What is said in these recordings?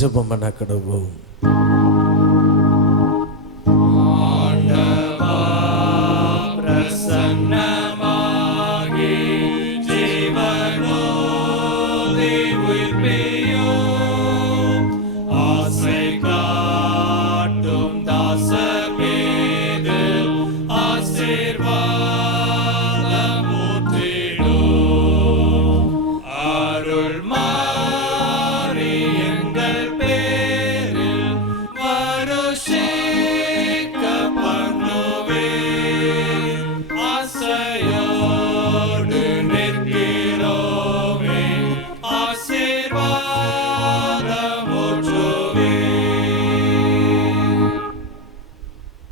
ஜெபம் பண்ண கடவுள்.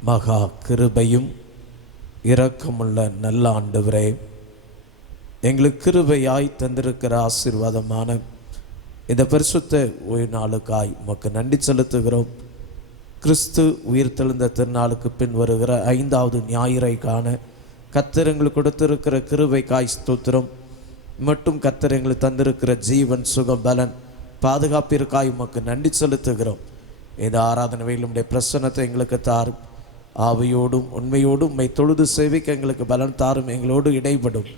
மகா கிருபையும் இரக்கமுள்ள நல்ல ஆண்டவரே, எங்களுக்கு கிருபையாய் தந்திருக்கிற ஆசீர்வாதமான இந்த பரிசுத்த ஓய்வு நாளுக்காய் உமக்கு நன்றி செலுத்துகிறோம். கிறிஸ்து உயிர்த்தெழுந்த திருநாளுக்கு பின் வருகிற 5வது ஞாயிறை காண கர்த்தர் எங்களுக்கு கொடுத்திருக்கிற கிருபைக்காய் ஸ்தோத்திரம். மட்டும் கர்த்தர் எங்களுக்கு தந்திருக்கிற ஜீவன் சுகம் பலன் பாதுகாப்பிற்காய் உமக்கு நன்றி செலுத்துகிறோம். இந்த ஆராதனை வேளையிலே பிரசன்னத்தை எங்களுக்கு தாரும். ஆவியோடும் உண்மையோடும் உம்மை தொழுது சேவிக்க எங்களுக்கு பலன் தாரும். எங்களோடு இடைப்படும்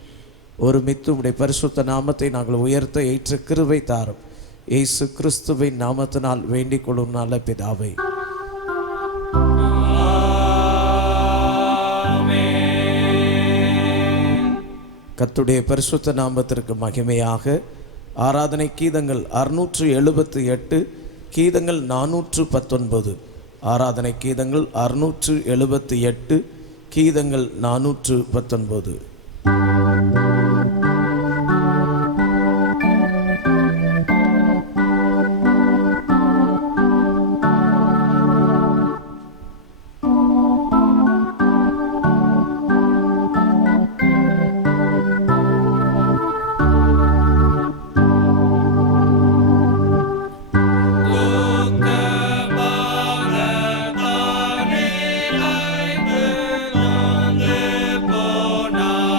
ஒருமித்து உம்முடைய பரிசுத்த நாமத்தை நாங்கள் உயர்த்த ஏற்ற கிருபை தாரும். இயேசு கிறிஸ்துவின் நாமத்தினால் வேண்டிக் கொள்ளும் நல்ல பிதாவே. கர்த்தருடைய பரிசுத்த நாமத்திற்கு மகிமையாக ஆராதனை கீதங்கள் 678, கீதங்கள் 419. ஆராதனை கீதங்கள் 678, கீதங்கள் 419. Bona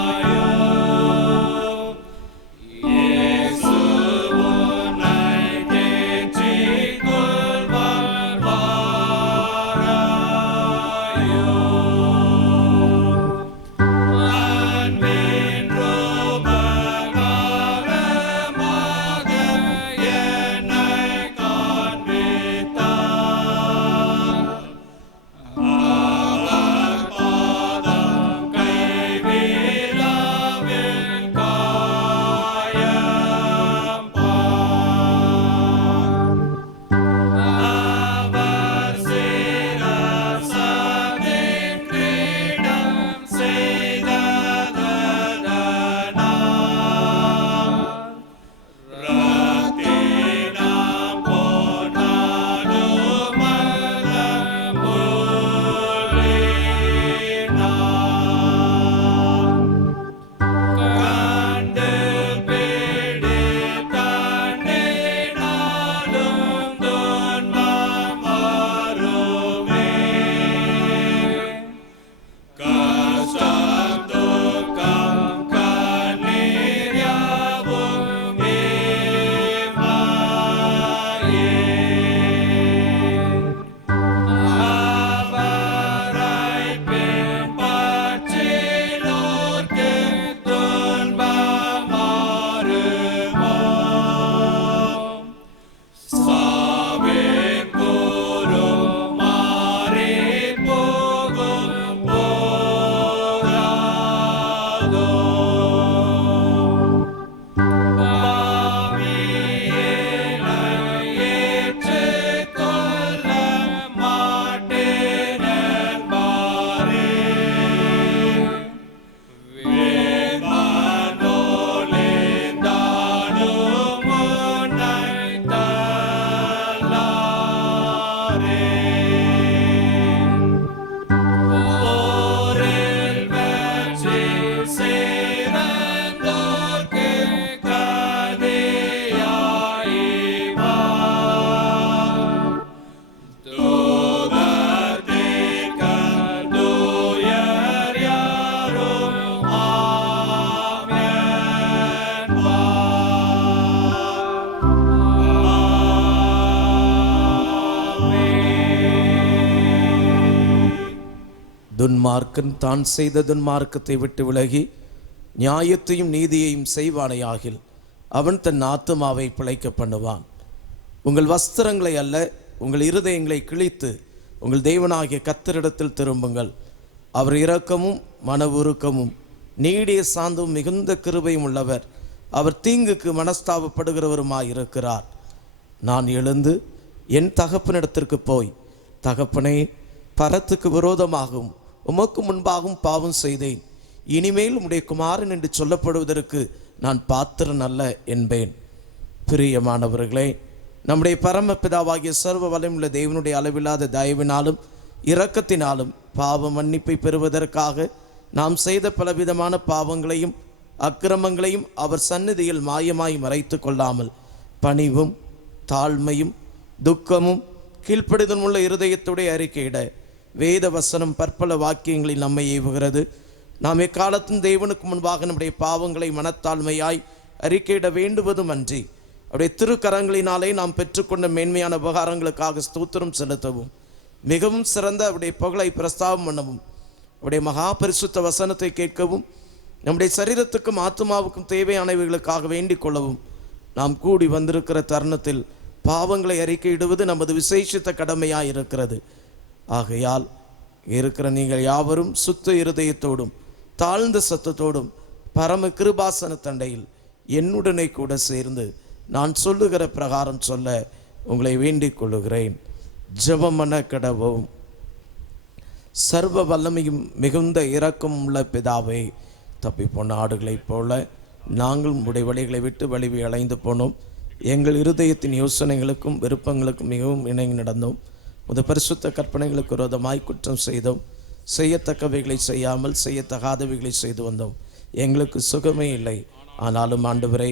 தான் செய்த துன்மார்க்கத்தை விட்டு விலகி நியாயத்தையும் நீதியையும் செய்வானையாகில் அவன் தன் ஆத்துமாவை பிழைக்க பண்ணுவான். உங்கள் வஸ்திரங்களை அல்ல, உங்கள் இருதயங்களை கிழித்து உங்கள் தேவனாகிய கர்த்தரிடத்தில் திரும்புங்கள். அவர் இரக்கமும் மன உருக்கமும் நீடிய சாந்தமும் மிகுந்த கிருபையும் உள்ளவர். அவர் தீங்குக்கு மனஸ்தாபப்படுகிறவருமாயிருக்கிறார். நான் எழுந்து என் தகப்பனிடத்திற்கு போய், தகப்பனே, பரத்துக்கு விரோதமாகவும் உமக்கு முன்பாகவும் பாவம் செய்தேன். இனிமேல் உம்முடைய குமாரன் என்று சொல்லப்படுவதற்கு நான் பாத்திரன் அல்ல என்பேன். பிரியமானவர்களே, நம்முடைய பரமபிதாவாகிய சர்வ வல்லமையுள்ள தேவனுடைய அளவில்லாத தயவினாலும் இரக்கத்தினாலும் பாவ மன்னிப்பை பெறுவதற்காக நாம் செய்த பலவிதமான பாவங்களையும் அக்கிரமங்களையும் அவர் சந்நிதியில் மாயமாய் மறைத்து கொள்ளாமல் பணிவும் தாழ்மையும் துக்கமும் கீழ்ப்படிதலும் உள்ள இருதயத்துடைய அறிக்கையிட வேத வசனம் பற்பல வாக்கியங்களில் நம்மை ஏவுகிறது. நாம் எக்காலத்தும் தேவனுக்கு முன்பாக நம்முடைய பாவங்களை மனத்தாழ்மையாய் அறிக்கையிட வேண்டுவதும் அன்றி அவருடைய திருக்கரங்களினாலே நாம் பெற்றுக்கொண்ட மேன்மையான உபகாரங்களுக்காக ஸ்தோத்திரம் செலுத்தவும், மிகவும் சிறந்த அவருடைய புகழை பிரஸ்தாபம் பண்ணவும், அவருடைய மகா பரிசுத்த வசனத்தை கேட்கவும், நம்முடைய சரீரத்துக்கும் ஆத்மாவுக்கும் தேவையானவைகளுக்காக வேண்டிக் கொள்ளவும் நாம் கூடி வந்திருக்கிற தருணத்தில் பாவங்களை அறிக்கையிடுவது நமது விசேஷித்த கடமையாக இருக்கிறது. ஆகையால் இருக்கிற நீங்கள் யாவரும் சுத்த இருதயத்தோடும் தாழ்ந்த சத்தத்தோடும் பரம கிருபாசன தண்டையில் என்னுடனே கூட சேர்ந்து நான் சொல்லுகிற பிரகாரம் சொல்ல உங்களை வேண்டிக் கொள்ளுகிறேன். ஜெபம் பண்ண கடவும். சர்வ வல்லமையும் மிகுந்த இரக்கம் உள்ள பிதாவே, தப்பி போன ஆடுகளைப் போல நாங்கள் உடைய வழிகளை விட்டு வழிவை அலைந்து போனோம். எங்கள் இருதயத்தின் யோசனைகளுக்கும் விருப்பங்களுக்கும் மிகவும் இணங்கி நடந்தோம். முத பரிசுத்த கற்பனைகளுக்கு விரோதமாய் குற்றம் செய்தோம். செய்யத்தக்கவைகளை செய்யாமல் செய்யத்தகாதவைகளை செய்து வந்தோம். எங்களுக்கு சுகமே இல்லை. ஆனாலும் ஆண்டவரே,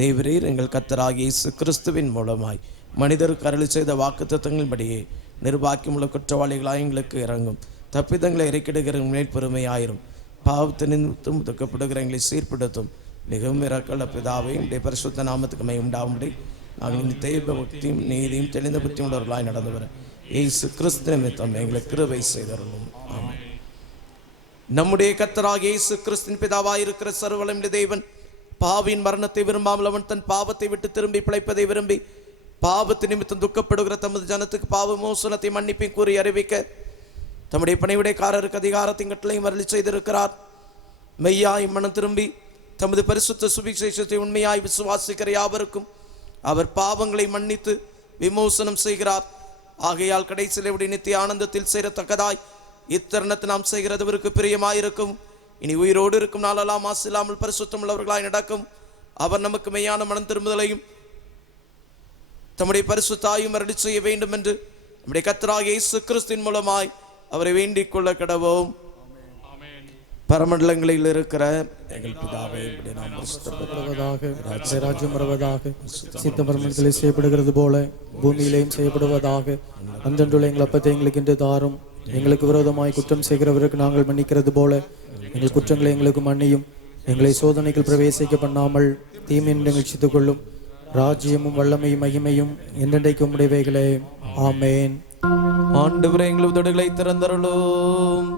தேவரீர் எங்கள் கர்த்தராகிய இயேசு கிறிஸ்துவின் மூலமாய் மனிதருக்கு அருளி செய்த வாக்குத்தத்தங்களின்படியே நிர்வாக்கியமுள்ள குற்றவாளிகளாக எங்களுக்கு இறங்கும். தப்பிதங்களை இறக்கிடுகிற மேல் பெருமையாயிரும். பாவத்தை நிமித்தம் துக்கப்படுகிற எங்களை சீர்படுத்தும். மிகவும் இறக்கல பிதாவே, உடைய பரிசுத்த நாமத்துக்கு மை உண்டாகும்படி நாங்கள் இந்த தெய்வ பக்தியும் நீதியும் தெளிந்த புத்தியும் உள்ளவர்களாய் நடந்து வர இயேசு கிறிஸ்து நிமித்தம் எங்களுக்கு கிருபை செய்தருளும். ஆமென். நம்முடைய கர்த்தராகிய இயேசு கிறிஸ்துவின் பிதாவாயிருக்கிற சர்வவல்லமையுள்ள தேவன் பாவியின் மரணத்தை விரும்பாமல் அவன் தன் பாவத்தை விட்டு திரும்பி பிழைப்பதை விரும்பி பாவத்து நிமித்தம் துக்கப்படுகிற தமது ஜனத்துக்கு பாவ மோசனத்தை மன்னிப்பை கூறி அறிவிக்க தம்முடைய பணிவிடைக்காரருக்கு அதிகாரத்தின் கட்டளையும் அருளி செய்திருக்கிறார். மெய்யாய் மனம் திரும்பி தமது பரிசுத்த சுவிசேஷத்தை உண்மையாய் விசுவாசிக்கிற யாவருக்கும் அவர் பாவங்களை மன்னித்து விமோசனம் செய்கிறார். ஆகையால் கடைசியில் இப்படி நித்திய ஆனந்தத்தில் சேரத்தக்கதாய் இத்தருணத்தை நாம் செய்கிறதவருக்கு பிரியமாயிருக்கும். இனி உயிரோடு இருக்கும் நாளெல்லாம் மாசில்லாமல் பரிசுத்தம் உள்ளவர்களாய் நடக்கும். அவர் நமக்கு மெய்யான மனம் திரும்புதலையும் தம்முடைய பரிசுத்தாயும் அருளி செய்ய வேண்டும் என்று நம்முடைய கர்த்தராகிய இயேசு கிறிஸ்துவின் மூலமாய் அவரை வேண்டிக் கொள்ள கடவோம். பரமண்டலங்களில் இருக்கிற எங்கள் பிதாவே, ராஜ்யம் வருவதாக, சித்தம் பரமண்டலத்தில் செய்யப்படுகிறது போல பூமியிலேயும் செய்யப்படுவதாக. அன்றன்றுள்ள எங்கள் அப்பத்தை எங்களுக்கு இன்று தாரும். எங்களுக்கு விரோதமாய் குற்றம் செய்கிறவருக்கு நாங்கள் மன்னிக்கிறது போல எங்கள் குற்றங்களை எங்களுக்கு மன்னியும். எங்களை சோதனைகள் பிரவேசிக்க பண்ணாமல் தீமையின்றி நிகழ்ச்சித்துக் கொள்ளும். ராஜ்யமும் வல்லமையும் மகிமையும் என்றென்றைக்கும் உடையவைகளே. ஆமேன். ஆண்டவரே, எங்கள் உதடுகளை திறந்தருளும்.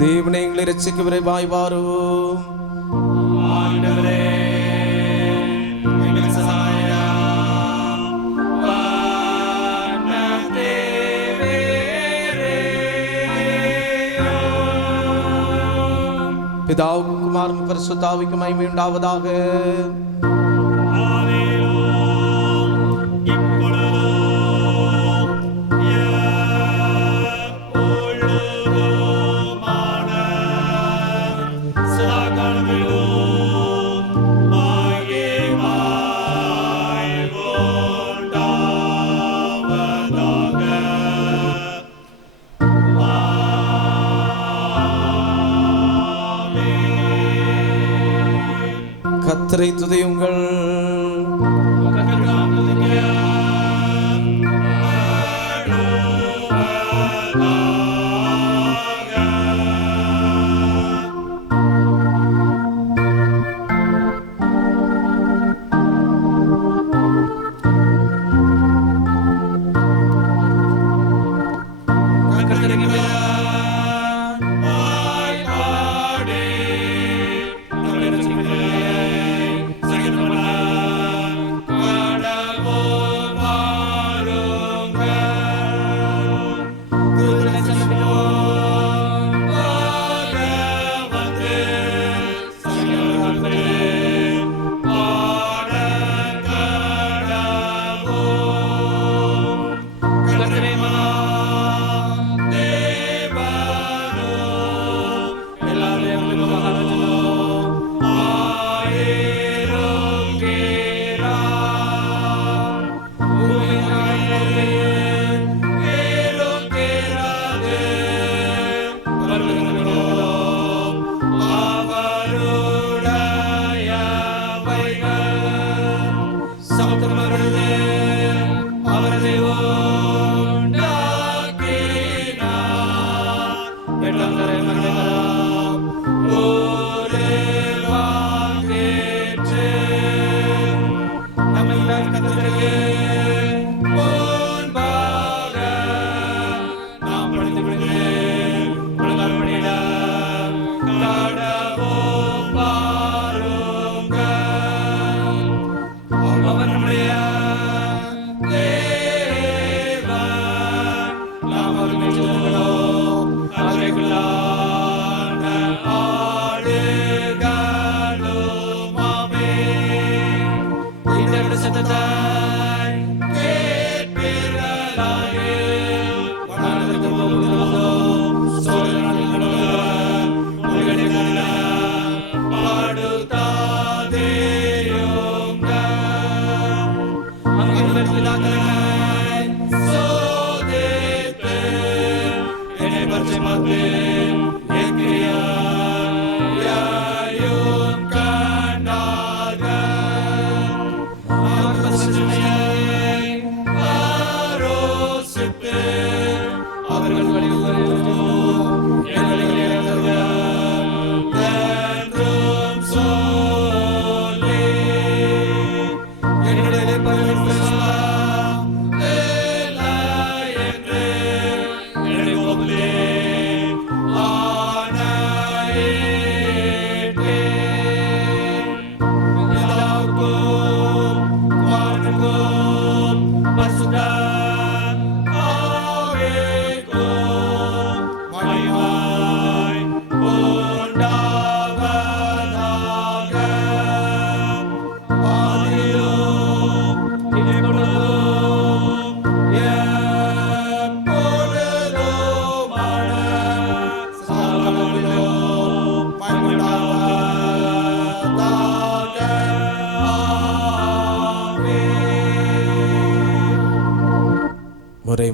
தேவனே, எங்களை ரட்சிக்க விரைவாய் வாரும். பிதாவுக்கும் குமாரனுக்கும் பரிசுத்த ஆவிக்கும் மகிமை உண்டாவதாக. கர்த்தரை துதியுங்கள்.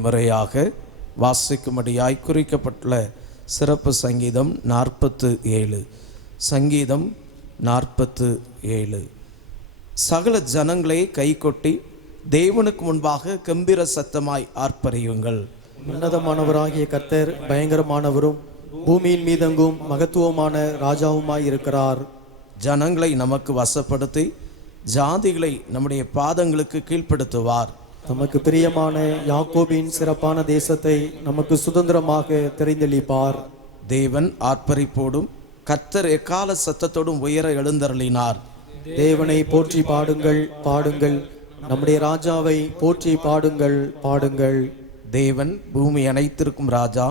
முறையாக வாசிக்கும்படியாய் குறிக்கப்பட்டுள்ள சிறப்பு சங்கீதம் 47. சங்கீதம் 47. சகல ஜனங்களை கைகொட்டி தேவனுக்கு முன்பாக கம்பீர சத்தமாய் ஆர்ப்பரியுங்கள். உன்னதமானவராகிய கர்த்தர் பயங்கரமானவரும் பூமியின் மீதெங்கும் மகத்துவமான ராஜாவுமாய் இருக்கிறார். ஜனங்களை நமக்கு வசப்படுத்தி ஜாதிகளை நம்முடைய பாதங்களுக்கு கீழ்ப்படுத்துவார். தமக்கு பிரியமான யாக்கோபின் சிறப்பான தேசத்தை நமக்கு சுதந்திரமாக தெரிந்தளிப்பார். தேவன் ஆர்ப்பரிப்போடும் கர்த்தர் எக்கால சத்தத்தோடும் உயர எழுந்தருளினார். தேவனை போற்றி பாடுங்கள், பாடுங்கள். நம்முடைய ராஜாவை போற்றி பாடுங்கள், பாடுங்கள். தேவன் பூமி அனைத்திற்கும் ராஜா,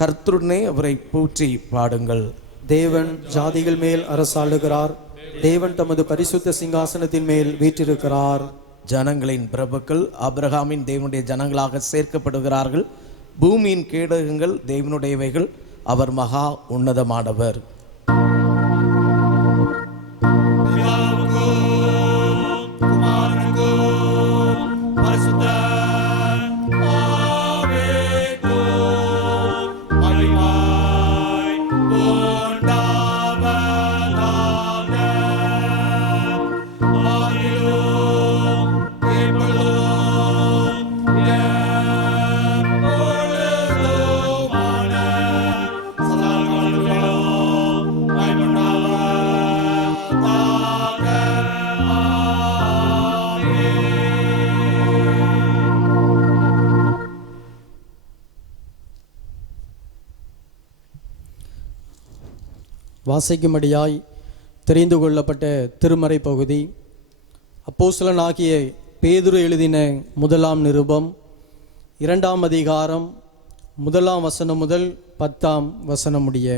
கர்த்தருடனே அவரை போற்றி பாடுங்கள். தேவன் ஜாதிகள் மேல் அரசாளுகிறார். தேவன் தமது பரிசுத்த சிங்காசனத்தின் மேல் வீற்றிருக்கிறார். ஜனங்களின் பிரபுக்கள் ஆபிரகாமின் தேவனுடைய ஜனங்களாக சேர்க்கப்படுகிறார்கள். பூமியின் கேடகங்கள் தேவனுடையவைகள். அவர் மகா உன்னதமானவர். வாசிக்கும்படியாய் தெரிந்து கொள்ளப்பட்ட திருமறை பகுதி அப்போஸ்தலனாகிய பேதுரு எழுதின முதலாம் நிருபம் 2ஆம் அதிகாரம் 1ஆம் வசனம் முதல் 10ஆம் வசனம் முடிய.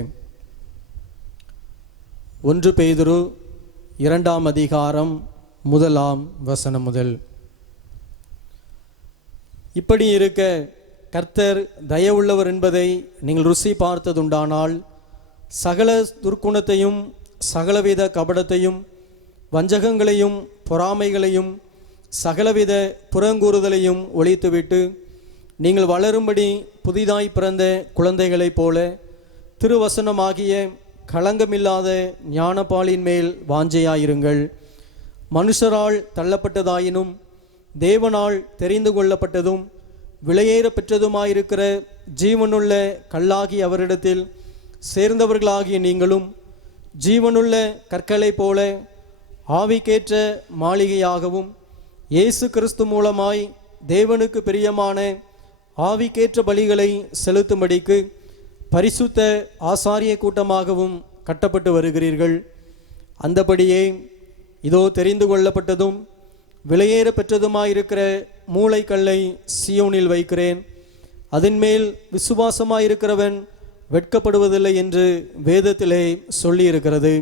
1 பேதுரு 2ஆம் அதிகாரம் 1ஆம் வசனம் முதல். இப்படி இருக்க கர்த்தர் தயவுள்ளவர் என்பதை நீங்கள் ருசி பார்த்ததுண்டானால் சகல துர்க்குணத்தையும் சகலவித கபடத்தையும் வஞ்சகங்களையும் பொறாமைகளையும் சகலவித புறங்கூறுதலையும் ஒழித்துவிட்டு நீங்கள் வளரும்படி புதிதாய் பிறந்த குழந்தைகளைப் போல திருவசனமாகிய களங்கமில்லாத ஞானப்பாலின் மேல் வாஞ்சையாயிருங்கள். மனுஷரால் தள்ளப்பட்டதாயினும் தேவனால் தெரிந்து கொள்ளப்பட்டதும் விலையேற பெற்றதுமாயிருக்கிற ஜீவனுள்ள கல்லாகி அவரிடத்தில் சேர்ந்தவர்களாகிய நீங்களும் ஜீவனுள்ள கற்களைப் போல ஆவிக்கேற்ற மாளிகையாகவும் இயேசு கிறிஸ்து மூலமாய் தேவனுக்கு பிரியமான ஆவிக்கேற்ற பலிகளை செலுத்தும்படிக்கு பரிசுத்த ஆசாரிய கூட்டமாகவும் கட்டப்பட்டு வருகிறீர்கள். அந்தபடியே இதோ தெரிந்து கொள்ளப்பட்டதும் விலையேற பெற்றதுமாயிருக்கிற மூளைக்கல்லை சீயோனில் வைக்கிறேன், அதன்மேல் விசுவாசமாயிருக்கிறவன் வெட்கப்படுவதில்லை என்று வேதத்திலே சொல்லியிருக்கிறது.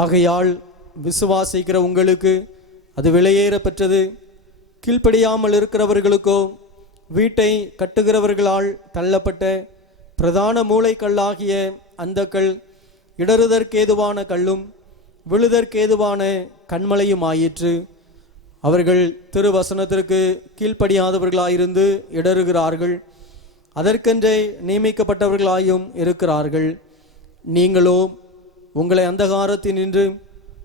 ஆகையால் விசுவாசிக்கிற உங்களுக்கு அது விலையேற பெற்றது. கீழ்ப்படியாமல் இருக்கிறவர்களுக்கோ வீட்டை கட்டுகிறவர்களால் தள்ளப்பட்ட பிரதான மூளைக்கல்லாகிய அந்த கல் இடறுதற்கேதுவான கல்லும் விழுதற்கேதுவான கண்மலையும் ஆயிற்று. அவர்கள் திருவசனத்திற்கு கீழ்ப்படியாதவர்களாயிருந்து இடறுகிறார்கள், அதற்கென்றே நியமிக்கப்பட்டவர்களாயும் இருக்கிறார்கள். நீங்களோ உங்களை அந்தகாரத்தினின்று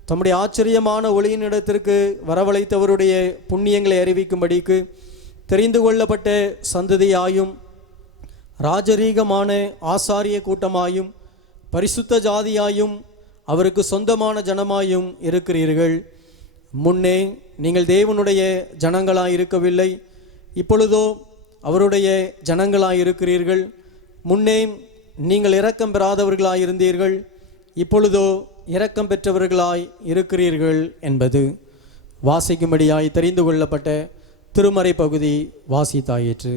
தம்முடைய ஆச்சரியமான ஒளியின் இடத்திற்கு வரவழைத்தவருடைய புண்ணியங்களை அறிவிக்கும்படிக்கு தெரிந்து கொள்ளப்பட்ட சந்ததியாயும் ராஜரீகமான ஆசாரிய கூட்டமாயும் பரிசுத்த ஜாதியாயும் அவருக்கு சொந்தமான ஜனமாயும் இருக்கிறீர்கள். முன்னே நீங்கள் தேவனுடைய ஜனங்களாயிருக்கவில்லை, இப்பொழுதோ அவருடைய ஜனங்களாயிருக்கிறீர்கள். முன்னே நீங்கள் இரக்கம் பெறாதவர்களாயிருந்தீர்கள், இப்பொழுதோ இரக்கம் பெற்றவர்களாய் இருக்கிறீர்கள் என்பது வாசிக்கும்படியாய் தெரிந்து கொள்ளப்பட்ட திருமறை பகுதி வாசித்தாயிற்று.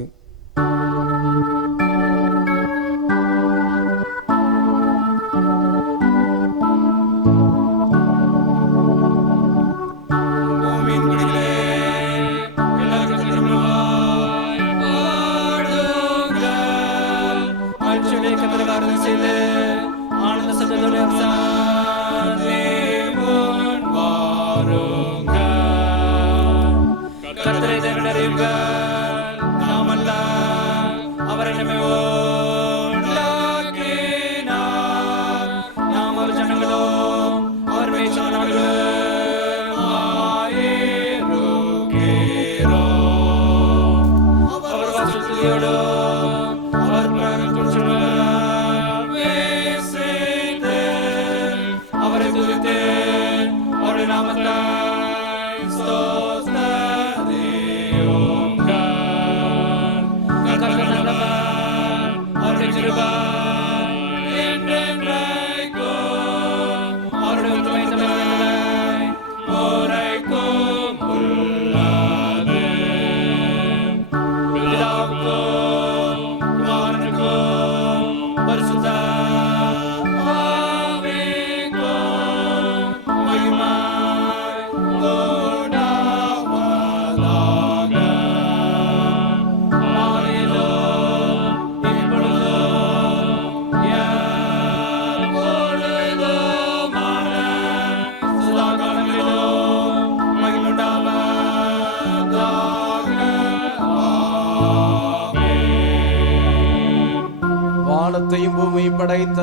வானத்தையும் பூமியும் படைத்த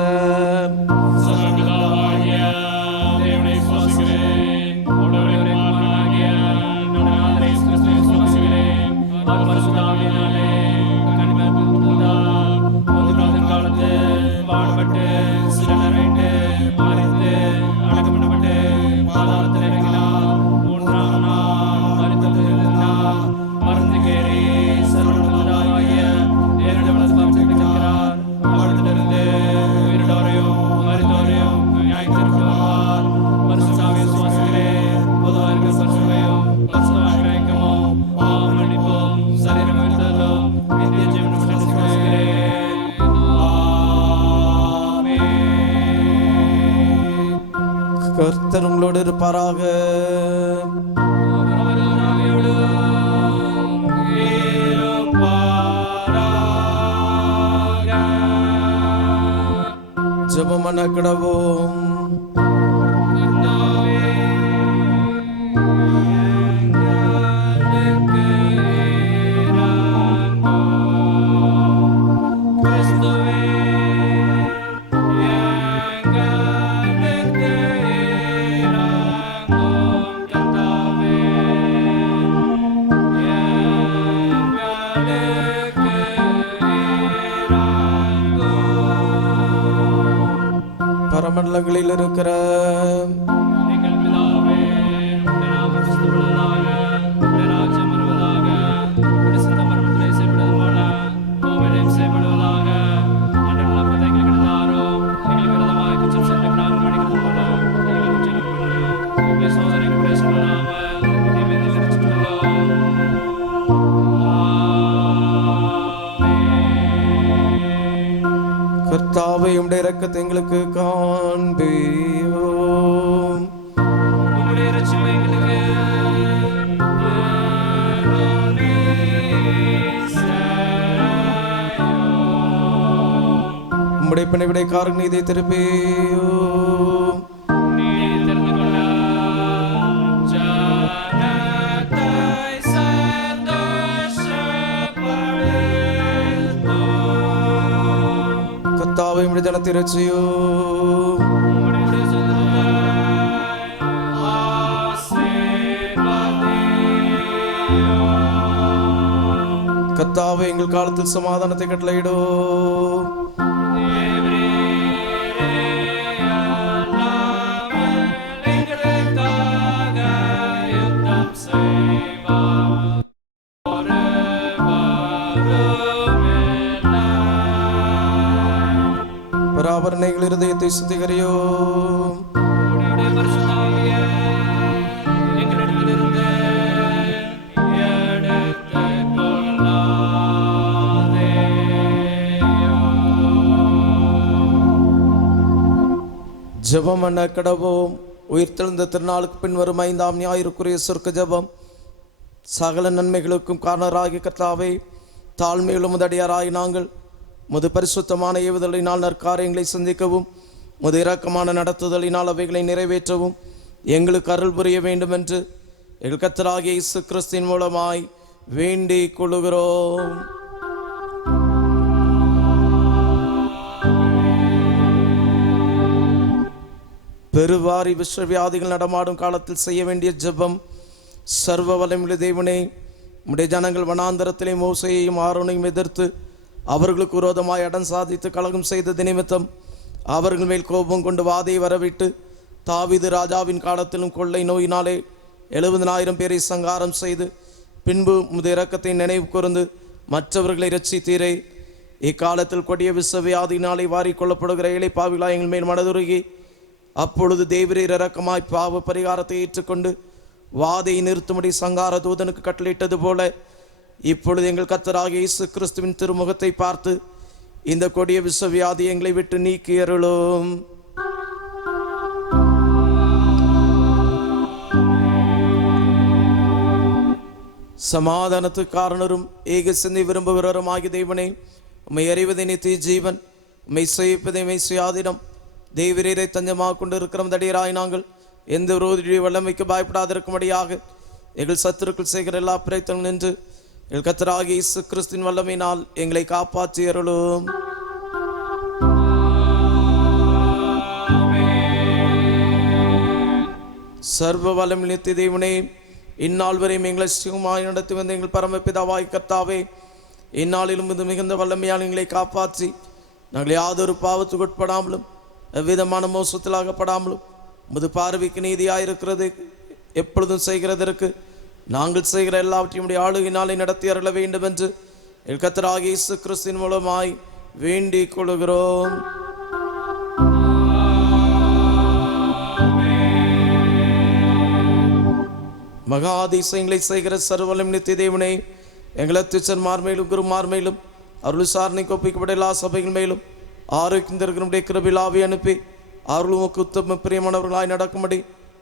கர்த்தர் உங்களோடு இருப்பாராக. ஜெபம் பண்ண கடவோம். பரலோகங்களில் இருக்கிற எங்கள் பிதாவே, உம்முடைய நாமம் பரிசுத்தப்படுவதாக, உம்முடைய ராஜ்யம் வருவதாக, உம்முடைய சித்தம் பரலோகத்திலே செய்யப்படுவது போல பூமியிலும் செய்யப்படுவதாக. அன்றாட அப்பத்தை எங்களுக்கு தாரும். எங்களுக்கு விரோதமாக குற்றம் செய்தவர்களுக்கு நாங்கள் மன்னிக்கிறது போல எங்களை குற்றங்களை மன்னியும். எங்களை சோதனைக்கு பிரவேசிக்கவிடாமல் தீமையிலிருந்து ரட்சித்துள்ளோம். கர்த்தாவே உம்முடைய இரக்கத்தை எங்களுக்கு காண்பியும். உம்முடைய இரட்சிப்பை எங்களுக்கு உம்முடைய பிணைவிடைக்காரன் நீதியை திருப்பியும். நீர் தெரிந்து கொண்ட ஜனத்தை சந்தோஷப்படுத்தும். கர்த்தாவே உம்முடைய ஜனத்தை இரட்சியும். உம்முடைய சொந்தத்தை ஆசீர்வதியும். கர்த்தாவே எங்கள் காலத்தில் சமாதானத்தை கட்டளையிடும். பராபரனை எங்கள் இருதயத்தை சுத்திகரியும். ஜெபம் பண்ண கடவோம். உயிர்த்தெழுந்த திருநாளுக்கு பின் வரும் 5ஆம் ஞாயிறுக்குரிய சொர்க்க ஜெபம். சகல நன்மைகளுக்கும் காரணராகி கர்த்தாவே, தாழ்மையுள்ள முதடியாராய் நாங்கள் முது பரிசுத்தமான ஏவுதலினால் நற்காரியங்களை சந்திக்கவும் முது இரக்கமான நடத்துதலினால் அவைகளை நிறைவேற்றவும் எங்களுக்கு அருள் புரிய வேண்டும் என்று எங்கள் கர்த்தராகிய இயேசு கிறிஸ்துவின் மூலமாய் வேண்டிக் கொள்ளுகிறோம். பெருவாரி விஸ்வவியாதிகள் நடமாடும் காலத்தில் செய்ய வேண்டிய ஜெபம். சர்வ வல்லமையுள்ள தேவனே, உம்முடைய ஜனங்கள் வனாந்தரத்திலே மோசேயையும் ஆரோனையும் எதிர்த்து அவர்களுக்கு விரோதமாய் அடம் சாதித்து கலகம் செய்தது நிமித்தம் அவர்கள் மேல் கோபம் கொண்டு வாதையை வரவிட்டு தாவீது ராஜாவின் காலத்திலும் கொள்ளை நோயினாலே 70,000 பேரை சங்காரம் செய்து பின்பு முது இரக்கத்தை நினைவு கூர்ந்து மற்றவர்களை இரட்சித்தீரே. இக்காலத்தில் கொடிய விஸ்வவியாதியினாலே வாரி கொள்ளப்படுகிற ஏழை பாவிகளா எங்கள் மேல் மனதுருகி அப்பொழுது தேவரீர் இரக்கமாய் பாவ பரிகாரத்தை ஏற்றுக்கொண்டு வாதையை நிறுத்தும்படி சங்கார தூதனுக்கு கட்டளையிட்டது போல இப்பொழுது எங்கள் கர்த்தராகிய இயேசு கிறிஸ்துவின் திருமுகத்தை பார்த்து இந்த கொடிய விஸ்வவியாதி எங்களை விட்டு நீக்கி அருளும். சமாதானத்துக்கு காரணரும் ஏக சிந்தை விரும்புகிறவருமாகிய தேவனே, உம்மை அறிவதை நித்திய ஜீவன், உம்மை செய்விப்பதை மெய் சுயாதீனம். தேவரீரை தஞ்சமாக கொண்டு இருக்கிற தடியராய் நாங்கள் எந்த விரோதியுடைய வல்லமைக்கு பயப்படாதிருக்கும்படியாக எங்கள் சத்துருக்கள் செய்கிற எல்லா பிரயத்தனும் நின்று எங்கள் கர்த்தராகிய இயேசு கிறிஸ்துவின் வல்லமையினால் எங்களை காப்பாற்றி அருளும். சர்வ வல்லமை நித்திய தேவனே, இந்நாள் வரையும் எங்களை சுகமாய் நடத்தி வந்த எங்கள் பரமபிதாவாய் கர்த்தாவே, இந்நாளிலும் இது மிகுந்த வல்லமையால் எங்களை காப்பாற்றி நாங்கள் யாதொரு பாவத்துக்கு உட்படாமலும் எவ்விதமான மோசத்திலாகப்படாமலும் முது பார்வைக்கு நீதியாயிருக்கிறது எப்பொழுதும் செய்கிறதற்கு நாங்கள் செய்கிற எல்லாவற்றையும் ஆளுகினாலே நடத்தி அருள வேண்டும் என்று எங்கள் கர்த்தராகிய இயேசு கிறிஸ்துவின் மூலமாய் வேண்டிக் கொள்கிறோம். மகா அதிசயங்களை செய்கிற சர்வவல்லமை நித்திய தேவனே, எங்கள் அத்தியட்சன்மார் மேலும் குருமார் மேலும் அருள் விசாரணைக்கு ஒப்பிக்கப்பட்ட எல்லா சபைகள் மேலும் ஆரோக்கியம் தருகிறனுடைய கிருபையில் அனுப்பி அவர்களும் உத்தம பிரியமானவர்களாய் நடக்கும்படி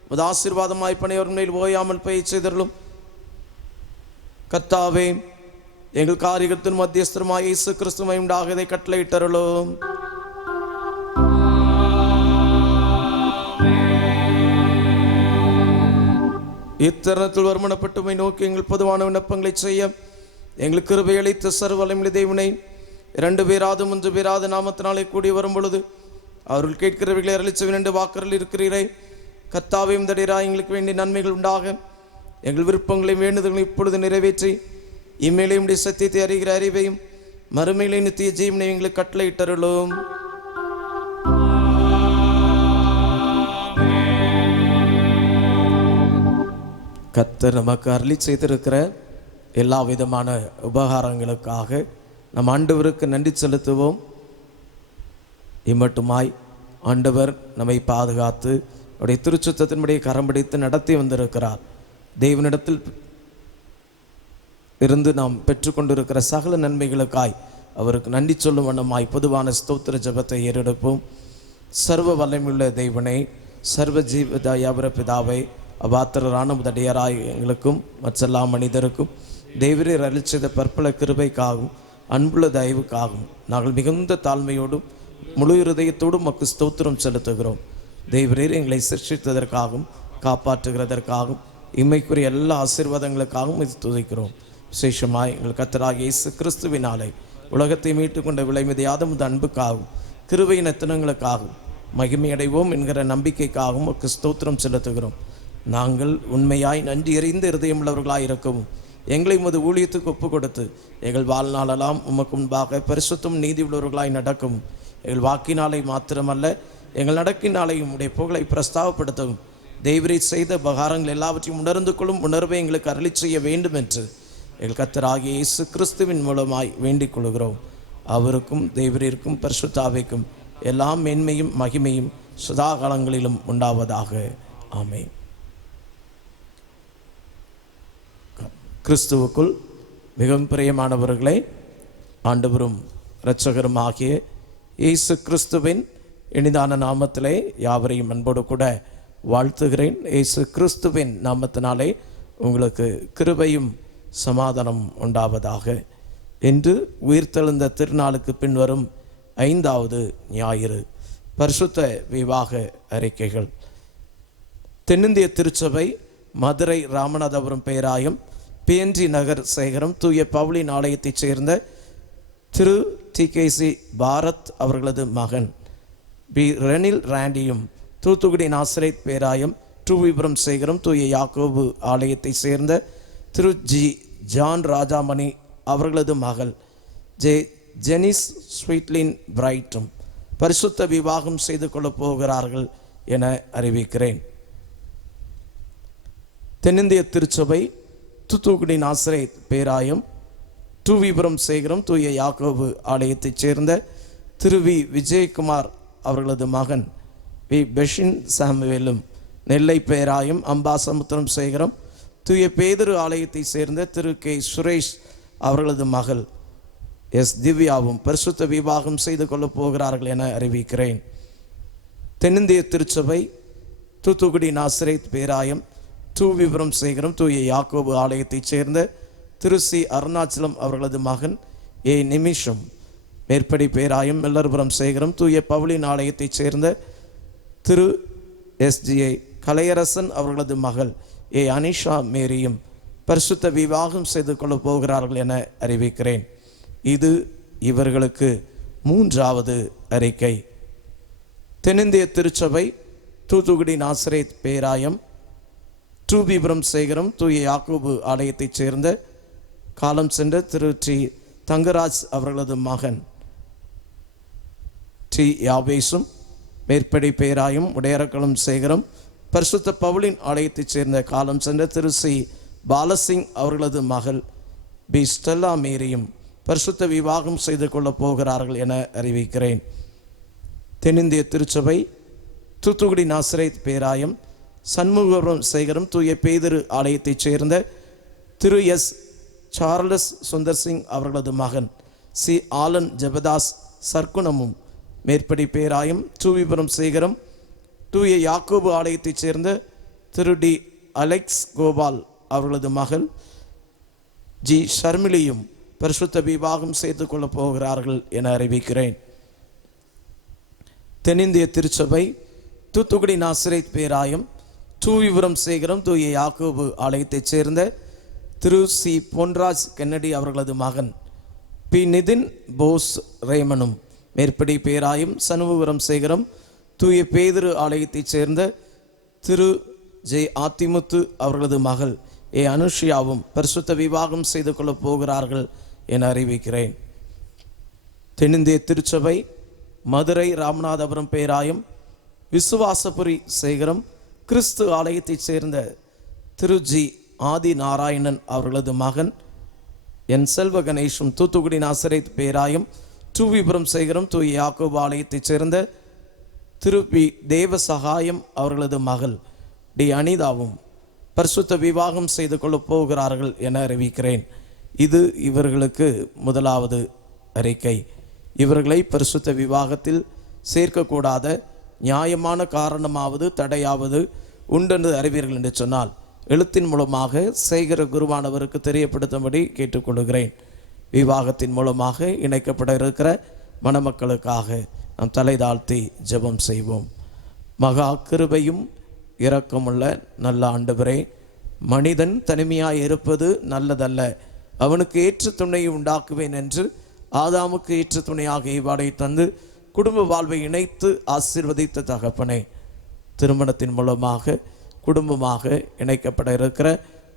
உமது ஆசீர்வாதமாய் பணியவர்கள் மேல் ஓயாமல் பெய்ய செய்தருளும். கர்த்தாவே, எங்கள் காரியத்தின் மத்தியஸ்தருமாய் இயேசு கிறிஸ்துவை உண்டாக இதை கட்டளையிட்டருளும். இத்தருணத்தில் வருமானப்பட்டுமை நோக்கி எங்கள் பொதுவான விண்ணப்பங்களை செய்ய எங்களுக்கு கிருபை அளித்த சர்வவல்லமையுள்ள தேவனே, 2 பேராது 3 பேராது நாமத்தினாலே கூடி வரும் பொழுது அவர்கள் கேட்கிறவர்களை அருளிச்ச 2 வாக்கர்கள் இருக்கிறீரே. கர்த்தாவையும் தடையராய் எங்களுக்கு வேண்டிய நன்மைகள் உண்டாக எங்கள் விருப்பங்களையும் வேண்டுதல்களையும் இப்பொழுது நிறைவேற்றி இம்மேலையும் உடைய சத்தியத்தை அறிகிற அறிவையும் மறுமையிலே நித்திய ஜீவனை எங்களுக்கு கட்டளையிட்டருளும். கர்த்தர் நமக்கு அருளி செய்திருக்கிற எல்லா விதமான உபகாரங்களுக்காக நம் ஆண்டவருக்கு நன்றி செலுத்துவோம். இம்மட்டுமாய் ஆண்டவர் நம்மை பாதுகாத்து அவருடைய திருச்சுத்தத்தின்படியே கரம் பிடித்து நடத்தி வந்திருக்கிறார். தேவனிடத்தில் இருந்து நாம் பெற்றுக்கொண்டிருக்கிற சகல நன்மைகளுக்காய் அவருக்கு நன்றி சொல்லும் வண்ணமாய் பொதுவான ஸ்தோத்திர ஜெபத்தை ஏறெடுப்போம். சர்வ வல்லமையுள்ள தெய்வனை, சர்வ ஜீவதாயாபர பிதாவை, அபாத்திரரான முதடியராய் எங்களுக்கும் மற்றெல்லா மனிதருக்கும் தேவரீர் அருள் செய்த பற்பல கிருபைக்காகவும் அன்புள்ள தயவுக்காகவும் நாங்கள் மிகுந்த தாழ்மையோடும் முழு இருதயத்தோடும் மக்கு ஸ்தோத்திரம் செலுத்துகிறோம். தேவரீர் எங்களை சிருஷ்டித்ததற்காகவும் காப்பாற்றுகிறதற்காகவும் இம்மைக்குரிய எல்லா ஆசீர்வாதங்களுக்காகவும் இது துதிக்கிறோம். விசேஷமாய் எங்கள் கர்த்தராகிய இயேசு கிறிஸ்துவினாலே உலகத்தை மீட்டு கொண்ட விலைமதியாத முத அன்புக்காகவும் கிருபையின் எத்தனங்களுக்காகவும் மகிமையடைவோம் என்கிற நம்பிக்கைக்காகவும் மக்கு ஸ்தோத்திரம் செலுத்துகிறோம். நாங்கள் உண்மையாய் நன்றி எறிந்த இருதயமுள்ளவர்களாய் இருக்கவும் எங்களை உமது ஊழியத்துக்கு ஒப்பு கொடுத்து எங்கள் வாழ்நாளெல்லாம் உமக்கு முன்பாக பரிசுத்தம் நீதி உள்ளவர்களாய் நடக்கவும் எங்கள் வாக்கினாலை மாத்திரமல்ல எங்கள் நடக்கினாலையும் உடைய புகழை பிரஸ்தாபப்படுத்தவும் தேவரீர் செய்த உபகாரங்கள் எல்லாவற்றையும் உணர்ந்து கொள்ளும் உணர்வை எங்களுக்கு அருளி செய்ய வேண்டும் என்று எங்கள் கர்த்தராகிய இயேசு கிறிஸ்துவின் மூலமாய் வேண்டிக் கொள்கிறோம். அவருக்கும் தேவரீருக்கும் பரிசுத்தாவிக்கும் எல்லா மேன்மையும் மகிமையும் சதாகாலங்களிலும் உண்டாவதாக. ஆமென். கிறிஸ்துவுக்குள் மிகவும் பிரியமானவர்களே, ஆண்டவரும் இரட்சகரும் ஆகிய இயேசு கிறிஸ்துவின் இனிதான நாமத்திலே யாவரையும் அன்போடு கூட வாழ்த்துகிறேன். இயேசு கிறிஸ்துவின் நாமத்தினாலே உங்களுக்கு கிருபையும் சமாதானம் உண்டாவதாக. இன்று உயிர்த்தெழுந்த திருநாளுக்கு பின்வரும் 5வது ஞாயிறு. பரிசுத்த விவாக அறிக்கைகள். தென்னிந்திய திருச்சபை மதுரை ராமநாதபுரம் பேராயம் PNG நகர் சேகரம் தூய பவுலின் ஆலயத்தைச் சேர்ந்த திரு TKC பாரத் அவர்களது மகன் பி ரெனில் ராண்டியும், தூத்துக்குடி நாசரேத் பேராயம் டூவிபுரம் சேகரம் தூய யாக்கோபு ஆலயத்தை சேர்ந்த திரு ஜான் ராஜாமணி அவர்களது மகள் ஜெனிஸ் ஸ்வீட்லின் பிரைட்டும் பரிசுத்த விவாகம் செய்து கொள்ளப் போகிறார்கள் என அறிவிக்கிறேன். தென்னிந்திய திருச்சபை தூத்துக்குடி நாசரேத் பேராயம் டூவிபுரம் சேகரம் தூய யாக்கோபு ஆலயத்தைச் சேர்ந்த திரு வி விஜயகுமார் அவர்களது மகன் வி பெஷின் சாமுவேலும், நெல்லை பேராயம் அம்பாசமுத்திரம் சேகரம் தூய பேதுரு ஆலயத்தை சேர்ந்த திரு கே சுரேஷ் அவர்களது மகள் எஸ் திவ்யாவும் பரிசுத்த விவாகம் செய்து கொள்ளப் போகிறார்கள் என அறிவிக்கிறேன். தென்னிந்திய திருச்சபை தூத்துக்குடி நாசரேத் பேராயம் டூவிபுரம் சேகரம் தூய யாக்கோபு ஆலயத்தைச் சேர்ந்த திரு சி அருணாச்சலம் அவர்களது மகன் ஏ நிமிஷம், மேற்படி பேராயம் மெல்லர்புரம் சேகரம் தூய பவுலின் ஆலயத்தைச் சேர்ந்த திரு SGA கலையரசன் அவர்களது மகள் ஏ அனிஷா மேரியும் பரிசுத்த விவாகம் செய்து கொள்ளப் போகிறார்கள் என அறிவிக்கிறேன். இது இவர்களுக்கு 3வது அறிக்கை. தென்னிந்திய திருச்சபை தூத்துக்குடி நாசரேத் பேராயம் டூவிபுரம் சேகரம் தூய யாக்கோபு ஆலயத்தைச் சேர்ந்த காலம் சென்ற திரு டி தங்கராஜ் அவர்களது மகன் டி யாவேசும், மேற்படி பேராயம் உடையரக்களம் சேகரம் பரிசுத்த பவுலின் ஆலயத்தைச் சேர்ந்த காலம் சென்ற திரு சி பாலசிங் அவர்களது மகள் பி ஸ்டெல்லா மேரியும் பரிசுத்த விவாகம் செய்து கொள்ளப் போகிறார்கள் என அறிவிக்கிறேன். தென்னிந்திய திருச்சபை தூத்துக்குடி நாசரேத் பேராயம் சண்முகபுரம் சேகரம் தூய பேதுரு ஆலயத்தைச் சேர்ந்த திரு எஸ் சார்லஸ் சுந்தர் சிங் அவர்களது மகன் சி ஆலன் ஜெபதாஸ் சர்க்குணமும், மேற்படி பேராயம் டூவிபுரம் சேகரம் தூய யாக்கோபு ஆலயத்தைச் சேர்ந்த திரு டி அலெக்ஸ் கோபால் அவர்களது மகள் ஜி ஷர்மிலியும் பரிசுத்த விவாகம் செய்து கொள்ளப் போகிறார்கள் என அறிவிக்கிறேன். தென்னிந்திய திருச்சபை தூத்துக்குடி நாசரேத் பேராயம் டூவிபுரம் சேகரம் தூய யாக்கோபு ஆலயத்தைச் சேர்ந்த திரு சி பொன்ராஜ் கென்னடி அவர்களது மகன் பி நிதின் போஸ் ரேமனும், மேற்படி பேராயம் சண்முகபுரம் சேகரம் தூய பேதுரு ஆலயத்தைச் சேர்ந்த திரு ஜே ஆத்திமுத்து அவர்களது மகள் ஏ அனுஷியாவும் பரிசுத்த விவாகம் செய்து கொள்ளப் போகிறார்கள் என அறிவிக்கிறேன். தென்னிந்திய திருச்சபை மதுரை ராமநாதபுரம் பேராயம் விசுவாசபுரி சேகரம் கிறிஸ்து ஆலயத்தைச் சேர்ந்த திரு ஜி ஆதி நாராயணன் அவர்களது மகன் என் செல்வ கணேஷும் தூத்துக்குடி நாசரேத் பேராயம் தூவிபுரம் சேகரம் தூய் யாக்கோபு ஆலயத்தைச் சேர்ந்த திரு பி தேவசகாயம் அவர்களது மகள் டி அனிதாவும் பரிசுத்த விவாகம் செய்து கொள்ளப் போகிறார்கள் என அறிவிக்கிறேன். இது இவர்களுக்கு முதலாவது அறிக்கை. இவர்களை பரிசுத்த விவாகத்தில் சேர்க்கக்கூடாத நியாயமான காரணமாவது தடையாவது உண்டென்று அறிவீர்கள் என்று சொன்னால் எழுத்தின் மூலமாக சேகர குருவானவருக்கு தெரியப்படுத்தும்படி கேட்டுக்கொள்கிறேன். விவாகத்தின் மூலமாக இணைக்கப்பட இருக்கிற மணமக்களுக்காக நாம் தலை தாழ்த்தி ஜெபம் செய்வோம். மகா கிருபையும் இரக்கமுள்ள நல்ல ஆண்டவரே, மனிதன் தனிமையாய் இருப்பது நல்லதல்ல, அவனுக்கு ஏற்ற துணையை உண்டாக்குவேன் என்று ஆதாமுக்கு ஏற்ற துணையாக ஈவாளை தந்து குடும்ப வாழ்வை இணைத்து ஆசீர்வதித்த தகப்பனே, திருமணத்தின் மூலமாக குடும்பமாக இணைக்கப்பட இருக்கிற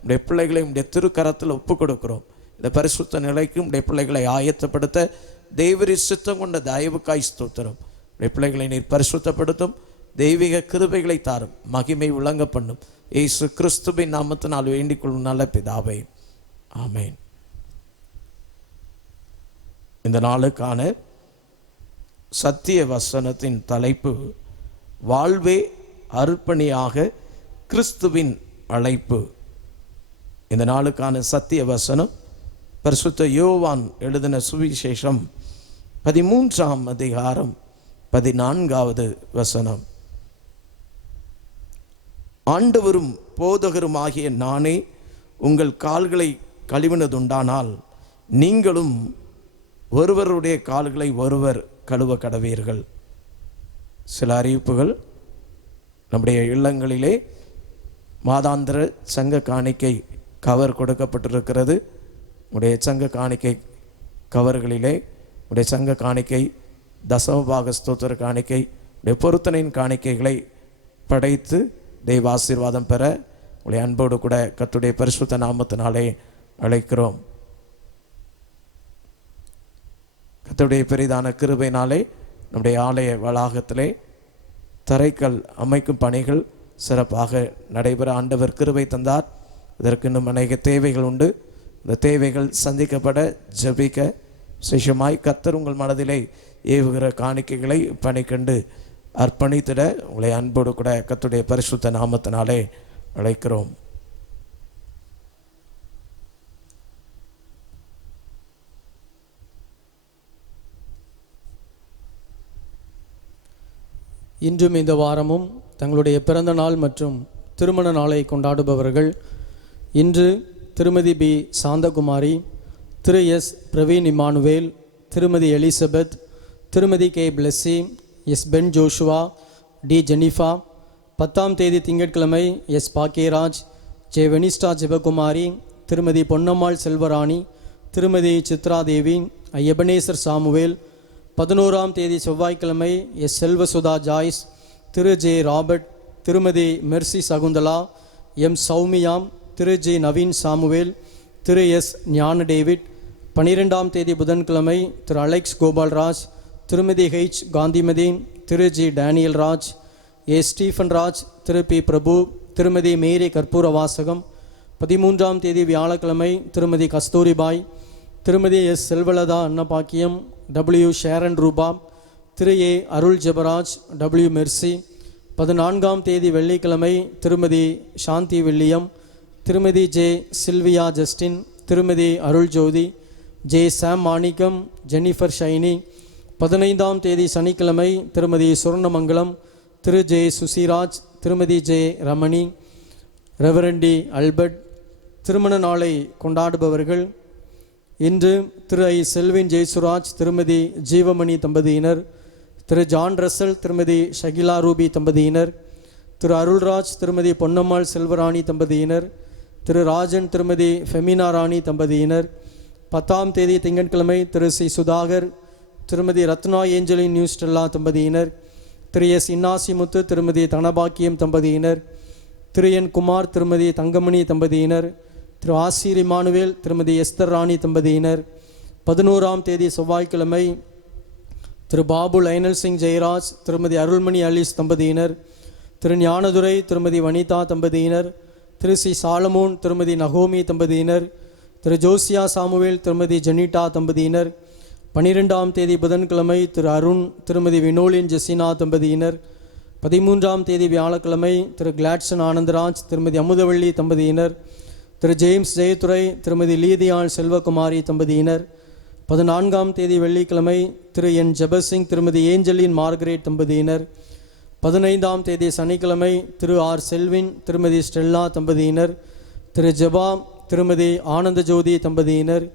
உடைய பிள்ளைகளை உடைய திருக்கரத்தில் ஒப்பு கொடுக்கிறோம். இந்த பரிசுத்த நிலைக்கு உடைய பிள்ளைகளை ஆயத்தப்படுத்த தெய்வரி சித்தம் கொண்ட தயவுக்காய் ஸ்தோத்திரம். உடைய பிள்ளைகளை நீர் பரிசுத்தப்படுத்தும், தெய்வீக கிருபைகளை தாரும், மகிமை விளங்க பண்ணும். இயேசு கிறிஸ்துவின் நாமத்தினால் வேண்டிக் கொள்ளும் நல்ல பிதாவே, ஆமேன். இந்த நாளுக்கான சத்திய வசனத்தின் தலைப்பு வாழ்வே அர்ப்பணியாக கிறிஸ்துவின் அழைப்பு. இந்த நாளுக்கான சத்திய வசனம் பரிசுத்த யோவான் எழுதின சுவிசேஷம் 13ஆம் அதிகாரம் 14வது வசனம். ஆண்டவரும் போதகருமாகிய நானே உங்கள் கால்களை கழுவினதுண்டானால் நீங்களும் ஒருவருடைய கால்களை ஒருவர் கழுவ கடவீர்கள். சில அறிவிப்புகள். நம்முடைய இல்லங்களிலே மாதாந்திர சங்க காணிக்கை கவர் கொடுக்கப்பட்டிருக்கிறது. உடைய சங்க காணிக்கை கவர்களிலே உடைய சங்க காணிக்கை, தசமபாக ஸ்தோத்திர காணிக்கை, உடைய பொருத்தனையின் காணிக்கைகளை படைத்து தெய்வ ஆசீர்வாதம் பெற உடைய அன்போடு கூட கர்த்தருடைய பரிசுத்த நாமத்தினாலே அழைக்கிறோம். கர்த்தருடைய பெரிதான கிருபையினாலே நம்முடைய ஆலய வளாகத்திலே தரைக்கல் அமைக்கும் பணிகள் சிறப்பாக நடைபெற ஆண்டவர் கிருபை தந்தார். இதற்கு இன்னும் அநேக தேவைகள் உண்டு. இந்த தேவைகள் சந்திக்கப்பட ஜெபிக்க விசேஷமாய் கர்த்தர் உங்கள் மனதிலே ஏவுகிற காணிக்கைகளை பணிக்கண்டு அர்ப்பணித்திட உங்களை அன்போடு கூட கர்த்தருடைய பரிசுத்த நாமத்தினாலே அழைக்கிறோம். இன்றும் இந்த வாரமும் தங்களுடைய பிறந்த நாள் மற்றும் திருமண நாளை கொண்டாடுபவர்கள் இன்று திருமதி பி சாந்தகுமாரி, திரு எஸ் பிரவீன் இமானுவேல், திருமதி எலிசபெத், திருமதி K Blessy, S Ben Joshua, D Jenifa. 10ஆம் தேதி திங்கட்கிழமை எஸ் பாக்கியராஜ், ஜே வெனிஸ்டா ஜெபகுமாரி, திருமதி பொன்னம்மாள் செல்வராணி, திருமதி சித்ராதேவி, எபனேசர் சாமுவேல். 11ஆம் தேதி செவ்வாய்க்கிழமை S Selvasudha Joyce, Thiru J Robert, Thirumathi Mercy Shakuntala, M Soumiya, Thiru J Naveen Samuel, Thiru S Gnana David. 12ஆம் தேதி புதன்கிழமை Thiru Alex Gopalraj, Thirumathi H Kanthimathi, Thiru G Daniel Raj, A Stephen Raj, Thiru P Prabhu, Thirumathi Mary Karpuravasagam. 13ஆம் தேதி வியாழக்கிழமை Thirumathi Kasturibai, Thirumathi S Selvalatha Annabakkiyam, W Sharon Rupa, Thiru A Arul Jebaraj, W Mercy. 14ஆம் தேதி வெள்ளிக்கிழமை திருமதி சாந்தி வில்லியம், திருமதி ஜே சில்வியா ஜஸ்டின், திருமதி அருள் ஜோதி, ஜே சாம் மாணிக்கம், ஜெனிஃபர் ஷைனி. 15ஆம் தேதி சனிக்கிழமை திருமதி சுவர்ணமங்கலம், திரு ஜே சுசிராஜ், திருமதி ஜே ரமணி, ரெவரண்டி அல்பர்ட். திருமண நாளை கொண்டாடுபவர்கள் இன்று திரு ஐ செல்வின் ஜெய்சுராஜ், திருமதி ஜீவமணி தம்பதியினர், திரு ஜான் ரசல், திருமதி ஷகிலா ரூபி தம்பதியினர், திரு அருள்ராஜ், திருமதி பொன்னம்மாள் செல்வராணி தம்பதியினர், திரு ராஜன், திருமதி ஃபெமினா ராணி தம்பதியினர். 10ஆம் தேதி திங்கட்கிழமை திரு சி சுதாகர், திருமதி ரத்னா ஏஞ்சலின் நியூ ஸ்டெல்லா தம்பதியினர், திரு எஸ் இன்னாசிமுத்து, திருமதி தனபாக்கியம் தம்பதியினர், திரு என் குமார், திருமதி தங்கமணி தம்பதியினர், திரு ஆசிர் இமானுவேல், திருமதி எஸ்தர் ராணி தம்பதியினர். 11ஆம் தேதி செவ்வாய்க்கிழமை திரு பாபு லைனல் சிங் ஜெயராஜ், திருமதி அருள்மணி அலிஸ் தம்பதியினர், திரு ஞானதுரை, திருமதி வனிதா தம்பதியினர், திரு சி சாலமோன் திருமதி நகோமி தம்பதியினர், திரு ஜோசியா சாமுவேல் திருமதி ஜெனிட்டா தம்பதியினர். 12ஆம் தேதி புதன்கிழமை திரு அருண் திருமதி வினோலின் ஜெசினா தம்பதியினர். 13ஆம் தேதி வியாழக்கிழமை திரு கிளாட்சன் ஆனந்தராஜ் திருமதி அமுதவள்ளி தம்பதியினர், திரு ஜேம்ஸ் ஜெயத்துறை திருமதி லீதியாள் செல்வகுமாரி தம்பதியினர். 14ஆம் தேதி வெள்ளிக்கிழமை திரு என் ஜெபசிங் திருமதி ஏஞ்சலின் மார்கரேட் தம்பதியினர். 15ஆம் தேதி சனிக்கிழமை திரு ஆர் செல்வின் திருமதி ஸ்டெல்லா தம்பதியினர், திரு ஜெபா திருமதி ஆனந்த ஜோதி தம்பதியினர்,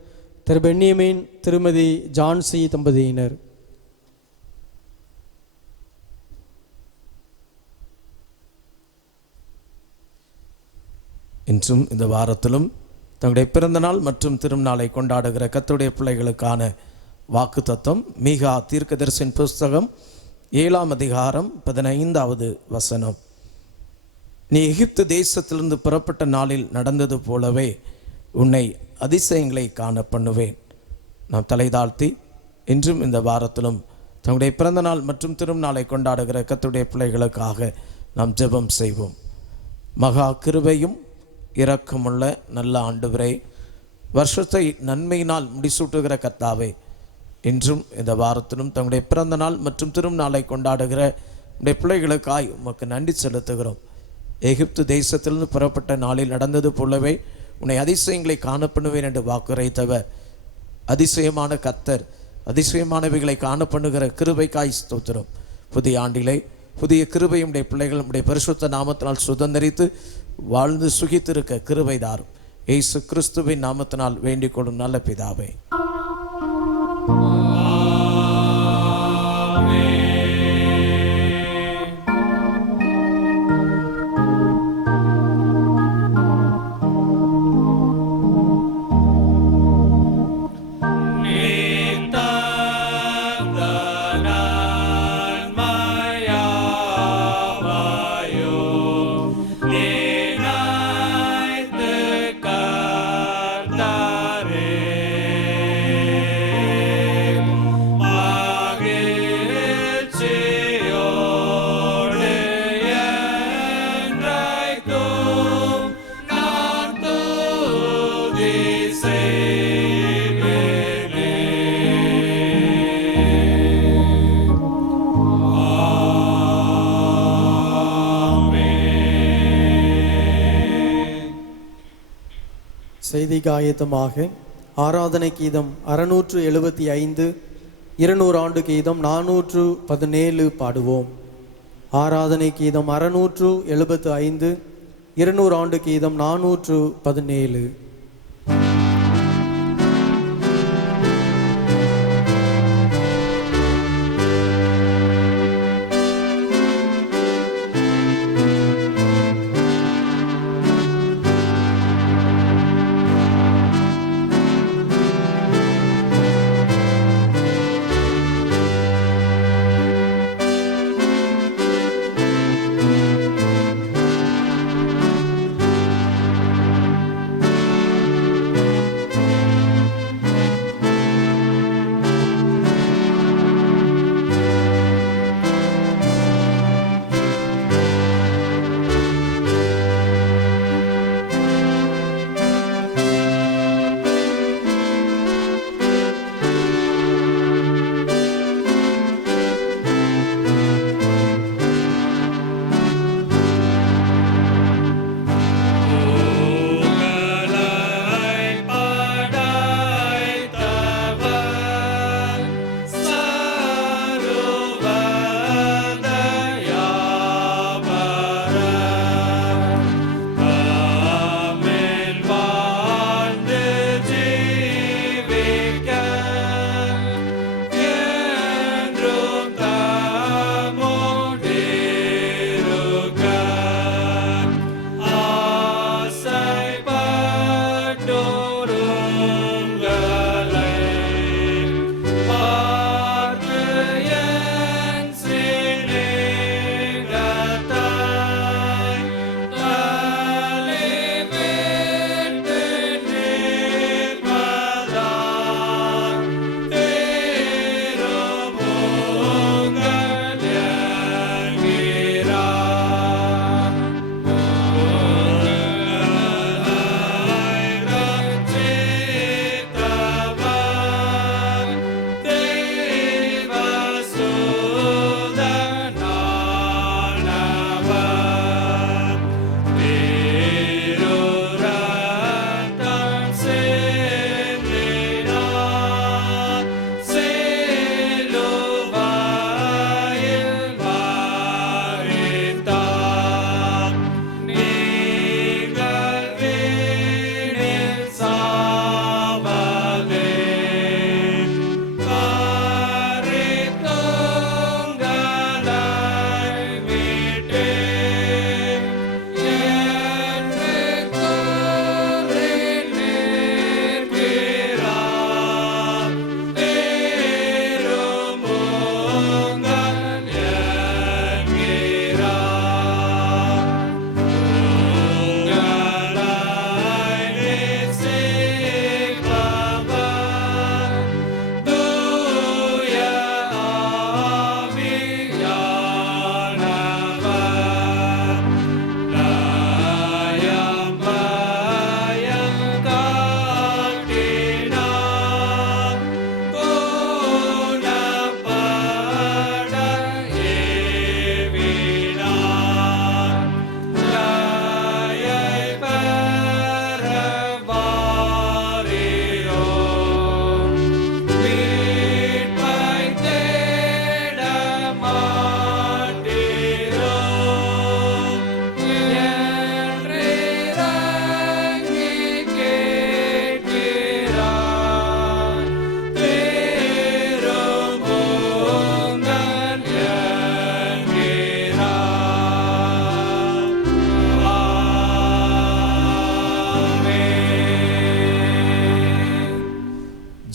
திரு பென்னியமீன் திருமதி ஜான்சி தம்பதியினர். இன்றும் இந்த வாரத்திலும் தங்களுடைய பிறந்தநாள் மற்றும் திருநாளை கொண்டாடுகிற கர்த்தருடைய பிள்ளைகளுக்கான வாக்குத்தத்தம் மீகா தீர்க்கதரிசியின் புஸ்தகம் 7ஆம் அதிகாரம் 15வது வசனம். நீ எகிப்து தேசத்திலிருந்து புறப்பட்ட நாளில் நடந்தது போலவே உன்னை அதிசயங்களை காண பண்ணுவேன். நாம் தலை தாழ்த்தி இன்றும் இந்த வாரத்திலும் தங்களுடைய பிறந்தநாள் மற்றும் திருநாளை கொண்டாடுகிற கர்த்தருடைய பிள்ளைகளுக்காக நாம் ஜெபம் செய்வோம். மகா கிருபையும் இரக்கமுள்ள நல்ல ஆண்டவரே, வருஷத்தை நன்மையினால் முடிசூட்டுகிற கர்த்தாவே, இன்றும் இந்த வாரத்திலும் தங்களுடைய பிறந்த நாள் மற்றும் திருநாளை கொண்டாடுகிற உடைய பிள்ளைகளுக்காய் உமக்கு நன்றி செலுத்துகிறோம். எகிப்து தேசத்திலிருந்து புறப்பட்ட நாளில் நடந்தது போலவே உன்னை அதிசயங்களை காணப்பண்ணுவேன் என்று வாக்குரைத்தவர் அதிசயமான கர்த்தர், அதிசயமானவைகளை காணப்பண்ணுகிற கிருபைக்காய் ஸ்தோத்திரம். புதிய ஆண்டிலே புதிய கிருபையும் உடைய பிள்ளைகள் உடைய பரிசுத்த நாமத்தினால் சுதந்தரித்து வாழ்ந்து சுகித்திருக்க கிருபை தாரும். இயேசு கிறிஸ்துவின் நாமத்தினால் வேண்டிக் கொள்ளும் நல்ல பிதாவே. செய்திக்கு ஆயத்தமாக ஆராதனை கீதம் 675, 200 ஆண்டு கீதம் 417 பாடுவோம். ஆராதனை கீதம் 675, 200 ஆண்டு கீதம் 417.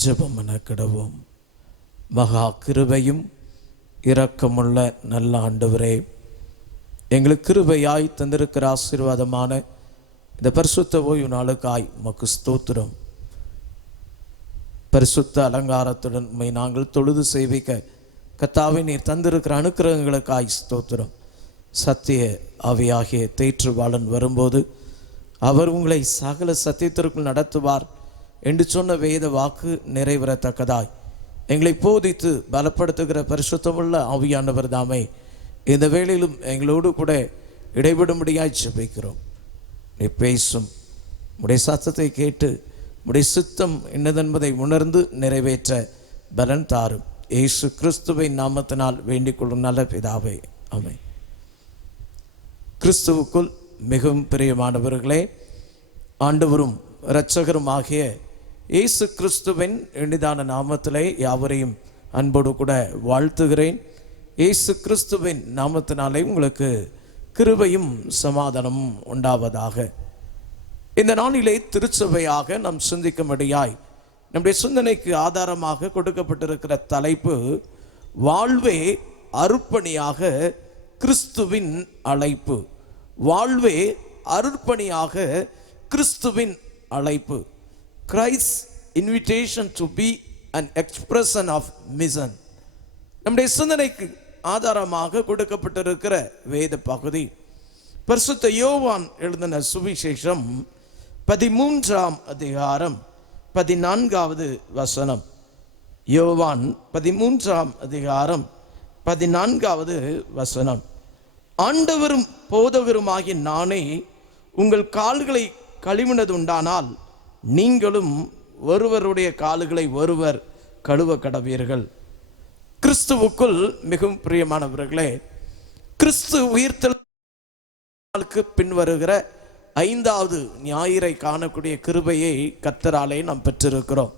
ஜெபம் பண்ண கிடவோம். மகா கிருபையும் இரக்கமுள்ள நல்ல ஆண்டவரே, எங்களுக்கு கிருபையாய் தந்திருக்கிற ஆசீர்வாதமான இந்த பரிசுத்த ஓய்வு நாளுக்காய் உமக்கு ஸ்தோத்திரம். பரிசுத்த அலங்காரத்துடன் உம்மை நாங்கள் தொழுது சேவிக்க கர்த்தாவே நீர் தந்திருக்கிற அனுக்கிரகங்களுக்காய் ஸ்தோத்திரம். சத்திய ஆவியாகிய தேற்றுவாளன் வரும்போது அவர் உங்களை சகல சத்தியத்திற்குள் நடத்துவார் என்று சொன்ன வேத வாக்கு நிறைவேறத்தக்கதாய் எங்களை போதித்து பலப்படுத்துகிற பரிசுத்தமுள்ள ஆவியானவர் தாமே இந்த வேளையிலும் எங்களோடு கூட இடைவிடும்படியாய் ஜெபிக்கிறோம். நீ பேசும் உடைய சத்தத்தை கேட்டு உடைய சித்தம் என்னதென்பதை உணர்ந்து நிறைவேற்ற பலன் தாரும். இயேசு கிறிஸ்துவின் நாமத்தினால் வேண்டிக் கொள்ளும் நல்ல பிதாவே, ஆமென். கிறிஸ்துவுக்குள் மிகவும் பிரியமானவர்களே, ஆண்டவரும் இரட்சகரும் ஆகிய இயேசு கிறிஸ்துவின் இனிதான நாமத்திலே யாவரையும் அன்போடு கூட வாழ்த்துகிறேன். இயேசு கிறிஸ்துவின் நாமத்தினாலே உங்களுக்கு கிருபையும் சமாதானமும் உண்டாவதாக. இந்த நாளிலே திருச்சபையாக நாம் சிந்திக்கும்படியாய் நம்முடைய சிந்தனைக்கு ஆதாரமாக கொடுக்கப்பட்டிருக்கிற தலைப்பு, வாழ்வே அர்ப்பணியாக கிறிஸ்துவின் அழைப்பு. வாழ்வே அர்ப்பணியாக கிறிஸ்துவின் அழைப்பு. Christ's invitation to be an expression of mission. நம்முடைய சிந்தனைக்கு ஆதாரமாக கொடுக்கப்பட்டிருக்கிற வேத பகுதி பரிசுத்த யோவான் எழுதின சுவிசேஷம் 13ஆம் அதிகாரம் 14வது வசனம். யோவான் 13ஆம் அதிகாரம் 14வது வசனம். ஆண்டவரும் போதகருமாகிய நானே உங்கள் கால்களை கழுவினதுண்டானால் நீங்களும் ஒருவருடைய கால்களை ஒருவர் கழுவ கடவீர்கள். கிறிஸ்துவுக்குள் மிகவும் பிரியமானவர்களே, கிறிஸ்து உயிர்த்தெழுதலுக்கு பின்வருகிற 5வது ஞாயிறை காணக்கூடிய கிருபையை கர்த்தராலே நாம் பெற்றிருக்கிறோம்.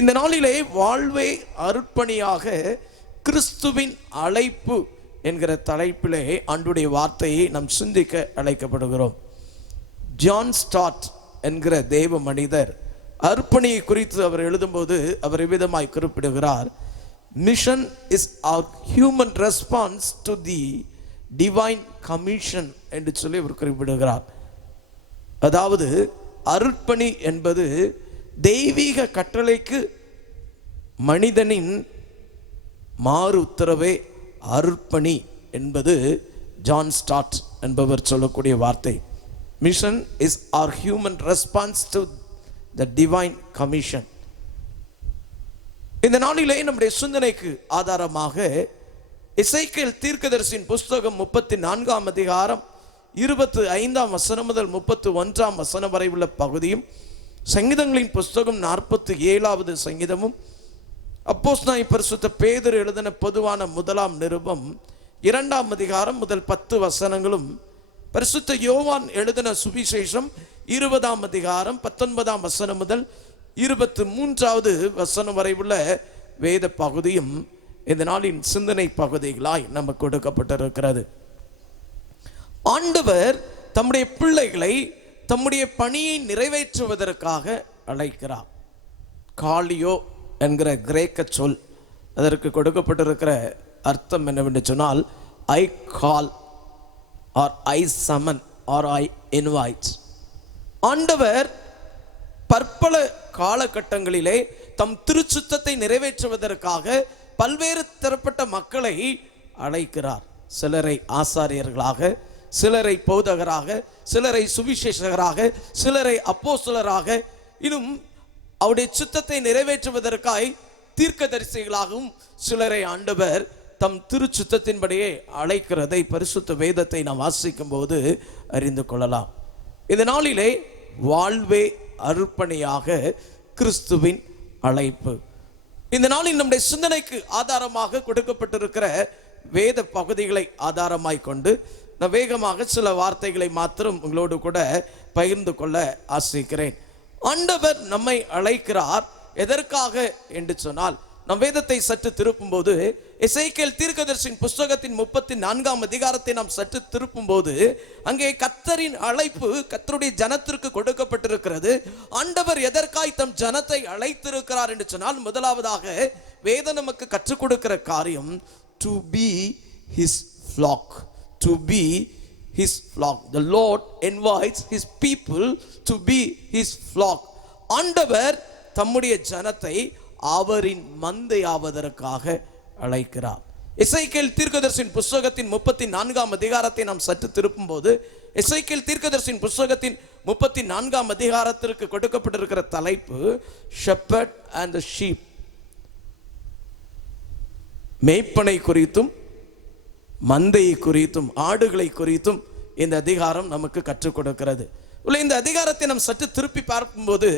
இந்த நாளிலே வாழ்வே அர்ப்பணியாக கிறிஸ்துவின் அழைப்பு என்கிற தலைப்பிலே ஆண்டுடைய வார்த்தையை நாம் சிந்திக்க அழைக்கப்படுகிறோம். ஜான் ஸ்டார்ட் என்கிற தேவ மனிதர் அர்ப்பணியை குறித்து அவர் எழுதும்போது அவர் விதமாய் குறிப்பிடுகிறார், mission is our human response to the divine commission என்று சொல்லி அவர் குறிப்பிடுகிறார். அதாவது அர்ப்பணி என்பது தெய்வீக கட்டளைக்கு மனிதனின் மாறு உத்தரவே அர்ப்பணி என்பது ஜான் ஸ்டார்ட் என்பவர் சொல்லக்கூடிய வார்த்தை. Mission is our human response to the divine commission. இந்த நாளிலே நம்முடைய சிந்தனைக்கு ஆதாரமாக எசேக்கியேல் தீர்க்கதரிசியின் புஸ்தகம் 34ஆம் அதிகாரம் 25ஆம் வசனம் முதல் 31ஆம் வசனம் வரை உள்ள பகுதியும், சங்கீதங்களின் புஸ்தகம் 47வது சங்கீதமும், அப்போஸ்தலனாகிய பரிசுத்த பேதுரு எழுதின பொதுவான முதலாம் நிருபம் 2ஆம் அதிகாரம் முதல் 10 வசனங்களும், பரிசுத்த யோவான் எழுதின சுவிசேஷம் 20ஆம் அதிகாரம் 19ஆம் வசனம் முதல் 23வது வசனம் வரை உள்ள வேத பகுதியும் இந்த நாளின் சிந்தனை பகுதிகளாய் நமக்கு கொடுக்கப்பட்டிருக்கிறது. ஆண்டவர் தம்முடைய பிள்ளைகளை தம்முடைய பணியை நிறைவேற்றுவதற்காக அழைக்கிறார். காலியோ என்கிற கிரேக்க சொல், அதற்கு கொடுக்கப்பட்டிருக்கிற அர்த்தம் என்னவென்று சொன்னால், ஐ கால் or I summon or I invite. ஆண்டவர் பற்பல காலகட்டங்களிலே தம் திருச்சுத்தத்தை நிறைவேற்றுவதற்காக பல்வேறு தரப்பட்ட மக்களை அழைக்கிறார். சிலரை ஆசாரியர்களாக, சிலரை போதகராக, சிலரை சுவிசேஷகராக, சிலரை அப்போஸ்தலராக, இன்னும் அவருடைய சித்தத்தை நிறைவேற்றுவதற்காய் தீர்க்கதரிசிகளாகவும் சிலரை ஆண்டவர் தம் திருச்சுத்தத்தின்படியே அழைக்கிறதை பரிசுத்த வேதத்தை நாம் வாசிக்கும் போது அறிந்து கொள்ளலாம். இந்த நாளிலே வாழ்வே அர்ப்பணியாக கிறிஸ்துவின் அழைப்பு. இந்த நாளில் நம்முடைய சிந்தனைக்கு ஆதாரமாக கொடுக்கப்பட்டிருக்கிற வேத பகுதிகளை ஆதாரமாய் கொண்டு நான் வேகமாக சில வார்த்தைகளை மாத்திரம் உங்களோடு கூட பகிர்ந்து கொள்ள ஆசைக்கிறேன். ஆண்டவர் நம்மை அழைக்கிறார். எதற்காக என்று சொன்னால், நம் வேதத்தை சற்று திருப்பும் போது எசேக்கியேல் தீர்க்கதரிசியின் புஸ்தகத்தின் 34ஆம் அதிகாரத்தை நாம் சற்று திருப்பும் போது அங்கே கர்த்தரின் அழைப்பு கர்த்தருடைய ஜனத்திற்கு கொடுக்கப்பட்டிருக்கிறது. ஆண்டவர் எதற்காய் தம் ஜனத்தை அழைத்திருக்கிறார் என்று சொன்னால், முதலாவதாக வேதம் நமக்கு கற்றுக் கொடுக்கிற காரியம் to be his flock. To be his flock. The Lord invites his people to be his flock. ஆண்டவர் தம்முடைய ஜனத்தை அவரின் மந்தையாவதற்காக அழைக்கிறார். எசேக்கியேல் தீர்க்கதரிசியின் புத்தகத்தின் 34ஆம் அதிகாரத்தை நாம் சற்று திருப்பும் போது, எசேக்கியேல் தீர்க்கதரிசியின் புத்தகத்தின் 34ஆம் அதிகாரத்திற்கு கொடுக்கப்பட்டிருக்கிற தலைப்பு shepherd and the sheep. மேய்ப்பனை குறித்தும் மந்தையை குறித்தும் ஆடுகளை குறித்தும் இந்த அதிகாரம் நமக்கு கற்றுக் கொடுக்கிறது. இந்த அதிகாரத்தை நாம் சற்று திருப்பி பார்க்கும்போது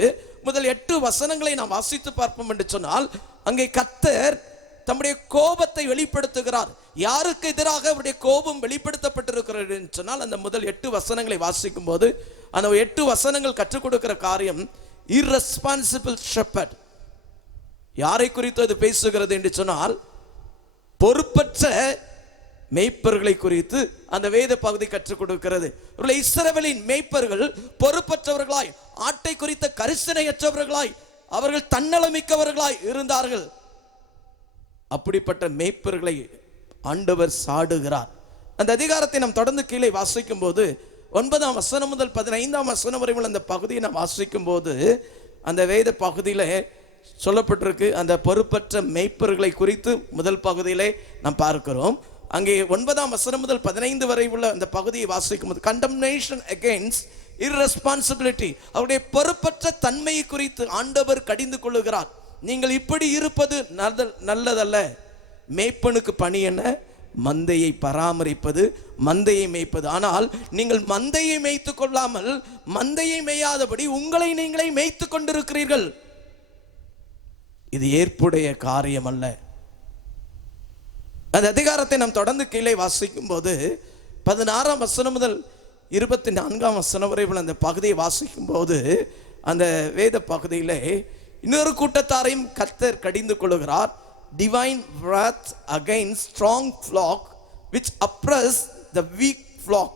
முதல் 8 வசனங்களை நாம் வாசித்து பார்ப்போம் என்று சொன்னால், அங்கே கர்த்தர் தம்முடைய கோபத்தை வெளிப்படுத்துகிறார். யாருக்கு எதிராக அவருடைய கோபம் வெளிப்படுத்தப்பட்டிருக்கிறது என்று சொன்னால், அந்த முதல் 8 வசனங்களை வாசிக்கும் போது அந்த 8 வசனங்கள் கற்றுக் கொடுக்கிற காரியம் irresponsible shepherd. யாரை குறித்து அது பேசுகிறது என்று சொன்னால், பொறுப்பற்ற மேய்ப்பர்களை குறித்து அந்த வேத பகுதி கற்றுக் கொடுக்கிறது. இஸ்ரவேலின் மேய்ப்பர்கள் பொறுப்பற்றவர்களாய், ஆட்டை குறித்த கரிசனையற்றவர்களாய், அவர்கள் தன்னலமிக்கவர்களாய் இருந்தார்கள். அப்படிப்பட்ட மேய்ப்பர்களை ஆண்டவர் சாடுகிறார். அந்த அதிகாரத்தை நாம் தொடர்ந்து கீழே வாசிக்கும் போது 9ஆம் வசனம் முதல் 15ஆம் வசனம் வரை உள்ள அந்த பகுதியை நாம் வாசிக்கும் போது அந்த வேத பகுதியில சொல்லப்பட்டிருக்கு. அந்த பொறுப்பற்ற மேய்ப்பர்களை குறித்து முதல் பகுதியிலே நாம் பார்க்கிறோம். அங்கே 9ஆம் வசனம் முதல் 15 வரை உள்ள அந்த பகுதியை வாசிக்கும் போது கண்டம்னேஷன் அகைன்ஸ்ட் irresponsibility, அவருடைய பொறுப்பற்ற தன்மையை குறித்து ஆண்டவர் கடிந்து கொள்ளுகிறார். நீங்கள் இப்படி இருப்பது நல்லதல்ல. மேய்ப்பனுக்கு பணி என்ன? மந்தையை பராமரிப்பது, மந்தையை மேய்ப்பது. ஆனால் நீங்கள் மந்தையை மேய்த்து கொள்ளாமல் மந்தையை மேயாதபடி உங்களை நீங்களே மேய்த்து கொண்டிருக்கிறீர்கள். இது ஏற்புடைய காரியம் அல்ல. அந்த அதிகாரத்தை நாம் தொடர்ந்து கீழே வாசிக்கும் போது 16ஆம் வசனம் முதல் 24ஆம் வசனம் வரை உள்ள அந்த பகுதியை வாசிக்கும் போது அந்த வேத பகுதியிலே இன்னொரு கூட்டத்தாரையும் கர்த்தர் கடிந்து கொள்ளுகிறார். divine wrath against strong flock which oppress the weak flock.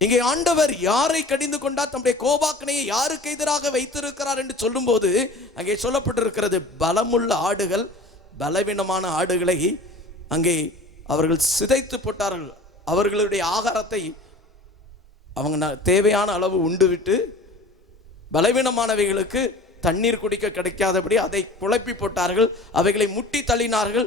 இங்கே ஆண்டவர் யாரை கடிந்து கொண்டார், தம்முடைய கோபாக்கனையை யாருக்கு எதிராக வைத்திருக்கிறார் என்று சொல்லும் போது அங்கே சொல்லப்பட்டிருக்கிறது, பலமுள்ள ஆடுகள் பலவீனமான ஆடுகளை அங்கே அவர்கள் சிதைத்து போட்டார்கள். அவர்களுடைய ஆகாரத்தை அவங்க தேவையான அளவு உண்டு விட்டு பலவீனமானவைகளுக்கு தண்ணீர் குடிக்க கிடைக்காதபடி அதை குழப்பி போட்டார்கள். அவைகளை முட்டி தள்ளினார்கள்,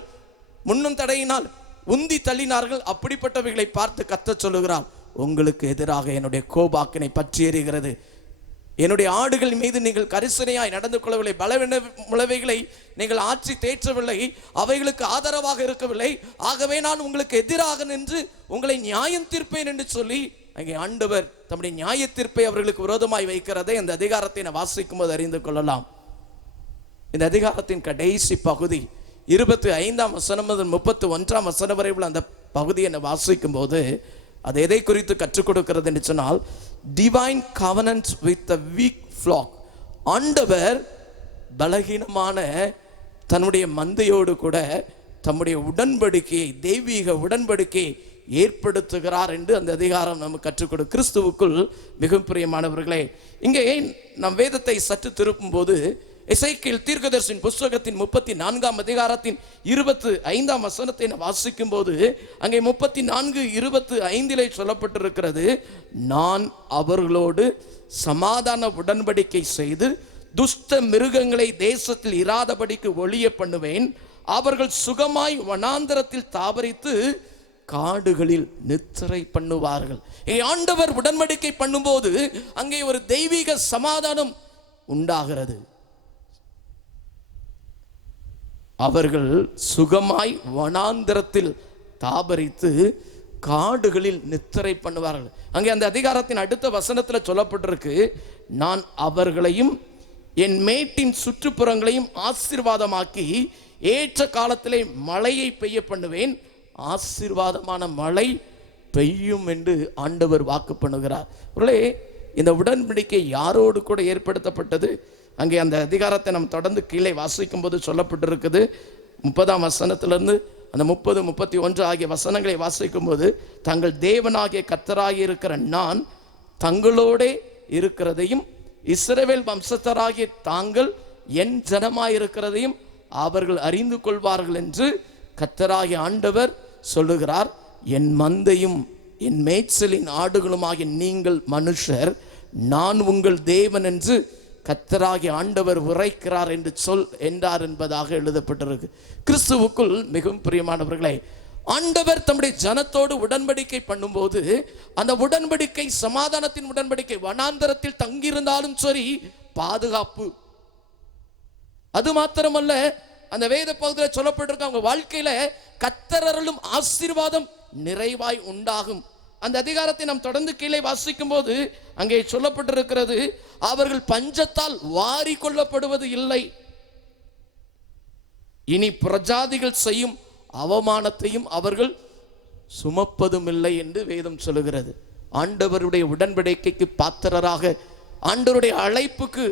முன்னும் தடையினால் உந்தி தள்ளினார்கள். அப்படிப்பட்டவைகளை பார்த்து கர்த்தர் சொல்லுகிறார், உங்களுக்கு எதிராக என்னுடைய கோபாக்கினை பற்றி எறிகிறது. என்னுடைய ஆடுகள் மீது நீங்கள் கரிசனையாய் நடந்து கொள்ளவில்லை, பலவீனமுள்ளவைகளை நீங்கள் ஆட்சி தேற்றவில்லை, அவைகளுக்கு ஆதரவாக இருக்கவில்லை. ஆகவே நான் உங்களுக்கு எதிராக நின்று உங்களை நியாயம் தீர்ப்பேன் என்று சொல்லி அங்கே ஆண்டவர் தம்முடைய நியாய தீர்ப்பை அவர்களுக்கு விரோதமாய் வைக்கிறதை இந்த அதிகாரத்தை நான் வாசிக்கும் போது அறிந்து கொள்ளலாம். இந்த அதிகாரத்தின் கடைசி பகுதி 25ஆம் வசனம் முதல் 31ஆம் வசனம் வரை உள்ள அந்த பகுதியை வாசிக்கும் போது அது எதை குறித்து கற்றுக் கொடுக்கிறது என்று சொன்னால், divine covenant with the weak flock. ஆண்டவர் பலகீனமான தன்னுடைய மந்தையோடு கூட தம்முடைய உடன்படிக்கையை, தெய்வீக உடன்படிக்கையை ஏற்படுத்துகிறார் என்று அந்த அதிகாரம் நமக்கு கற்றுக் கொடு. கிறிஸ்துவுக்குள் மிகவும் பிரியமானவர்களே, இங்கே நம் வேதத்தை சற்று திருப்பும் போது எசேக்கியேல் தீர்க்கதரிசியின் புத்தகத்தின் 34ஆம் அதிகாரத்தின் 25ஆம் வசனத்தை வாசிக்கும் போது அங்கே 34:25 சொல்லப்பட்டிருக்கிறது, நான் அவர்களோடு சமாதான உடன்படிக்கை செய்து துஷ்ட மிருகங்களை தேசத்தில் இராதபடிக்கு ஒழிய பண்ணுவேன். அவர்கள் சுகமாய் வனாந்தரத்தில் தாபரித்து காடுகளில் நித்திரை பண்ணுவார்கள். ஆண்டவர் உடன்படிக்கை பண்ணும்போது அங்கே ஒரு தெய்வீக சமாதானம் உண்டாகிறது. அவர்கள் சுகமாய் வனாந்தரத்தில் தாபரித்து காடுகளில் நித்திரை பண்ணுவார்கள். அங்கே அந்த அதிகாரத்தின் அடுத்த வசனத்தில் சொல்லப்பட்டிருக்கு, நான் அவர்களையும் என் மேட்டின் சுற்றுப்புறங்களையும் ஆசீர்வாதமாக்கி ஏற்ற காலத்திலே மழையை பெய்ய பண்ணுவேன். ஆசீர்வாதமான மழை பெய்யும் என்று ஆண்டவர் வாக்கு பண்ணுகிறார். இந்த உடன்படிக்கை யாரோடு கூட ஏற்படுத்தப்பட்டது? அங்கே அந்த அதிகாரத்தை நாம் தொடர்ந்து கீழே வாசிக்கும் போது சொல்லப்பட்டிருக்குது. 30ஆம் வசனத்திலிருந்து அந்த 30, 31 ஆகிய வசனங்களை வாசிக்கும் போது, தங்கள் தேவனாகிய கர்த்தராகிய இருக்கிற நான் தங்களோட இருக்கிறதையும் இஸ்ரவேல் வம்சத்தராகிய தாங்கள் என் ஜனமாயிருக்கிறதையும் அவர்கள் அறிந்து கொள்வார்கள் என்று கர்த்தராகிய ஆண்டவர் சொல்லுகிறார். என் மந்தையும் என் மேய்ச்சலின் ஆடுகளுமாகிய நீங்கள் மனுஷர், நான் உங்கள் தேவன் என்று கர்த்தராகிய ஆண்டவர் உரைக்கிறார் என்று என்றார் என்பதாக எழுதப்பட்டிருக்கு. கிறிஸ்துவுக்குள் மிகவும் பிரியமானவர்களே, ஆண்டவர் தம்முடைய ஜனத்தோடு உடன்படிக்கை பண்ணும்போது அந்த உடன்படிக்கை சமாதானத்தின் உடன்படிக்கை. வனாந்தரத்தில் தங்கியிருந்தாலும் சரி பாதுகாப்பு. அது மாத்திரமல்ல, அந்த வேத பகுதியில் சொல்லப்பட்டிருக்க அவங்க வாழ்க்கையில கர்த்தர் அருளும் ஆசீர்வாதம் நிறைவாய் உண்டாகும். அந்த அதிகாரத்தை நாம் தொடர்ந்து கீழே வாசிக்கும் போது அங்கே சொல்லப்பட்டிருக்கிறது, அவர்கள் பஞ்சத்தால் வாரி கொள்ளப்படுவது இல்லை, இனி பிரஜாதிகள் செய்யும் அவமானத்தையும் அவர்கள் சுமப்பதும் இல்லை என்று வேதம் சொல்லுகிறது. ஆண்டவருடைய உடன்படிக்கைக்கு பாத்திரராக, ஆண்டவருடைய அழைப்புக்கு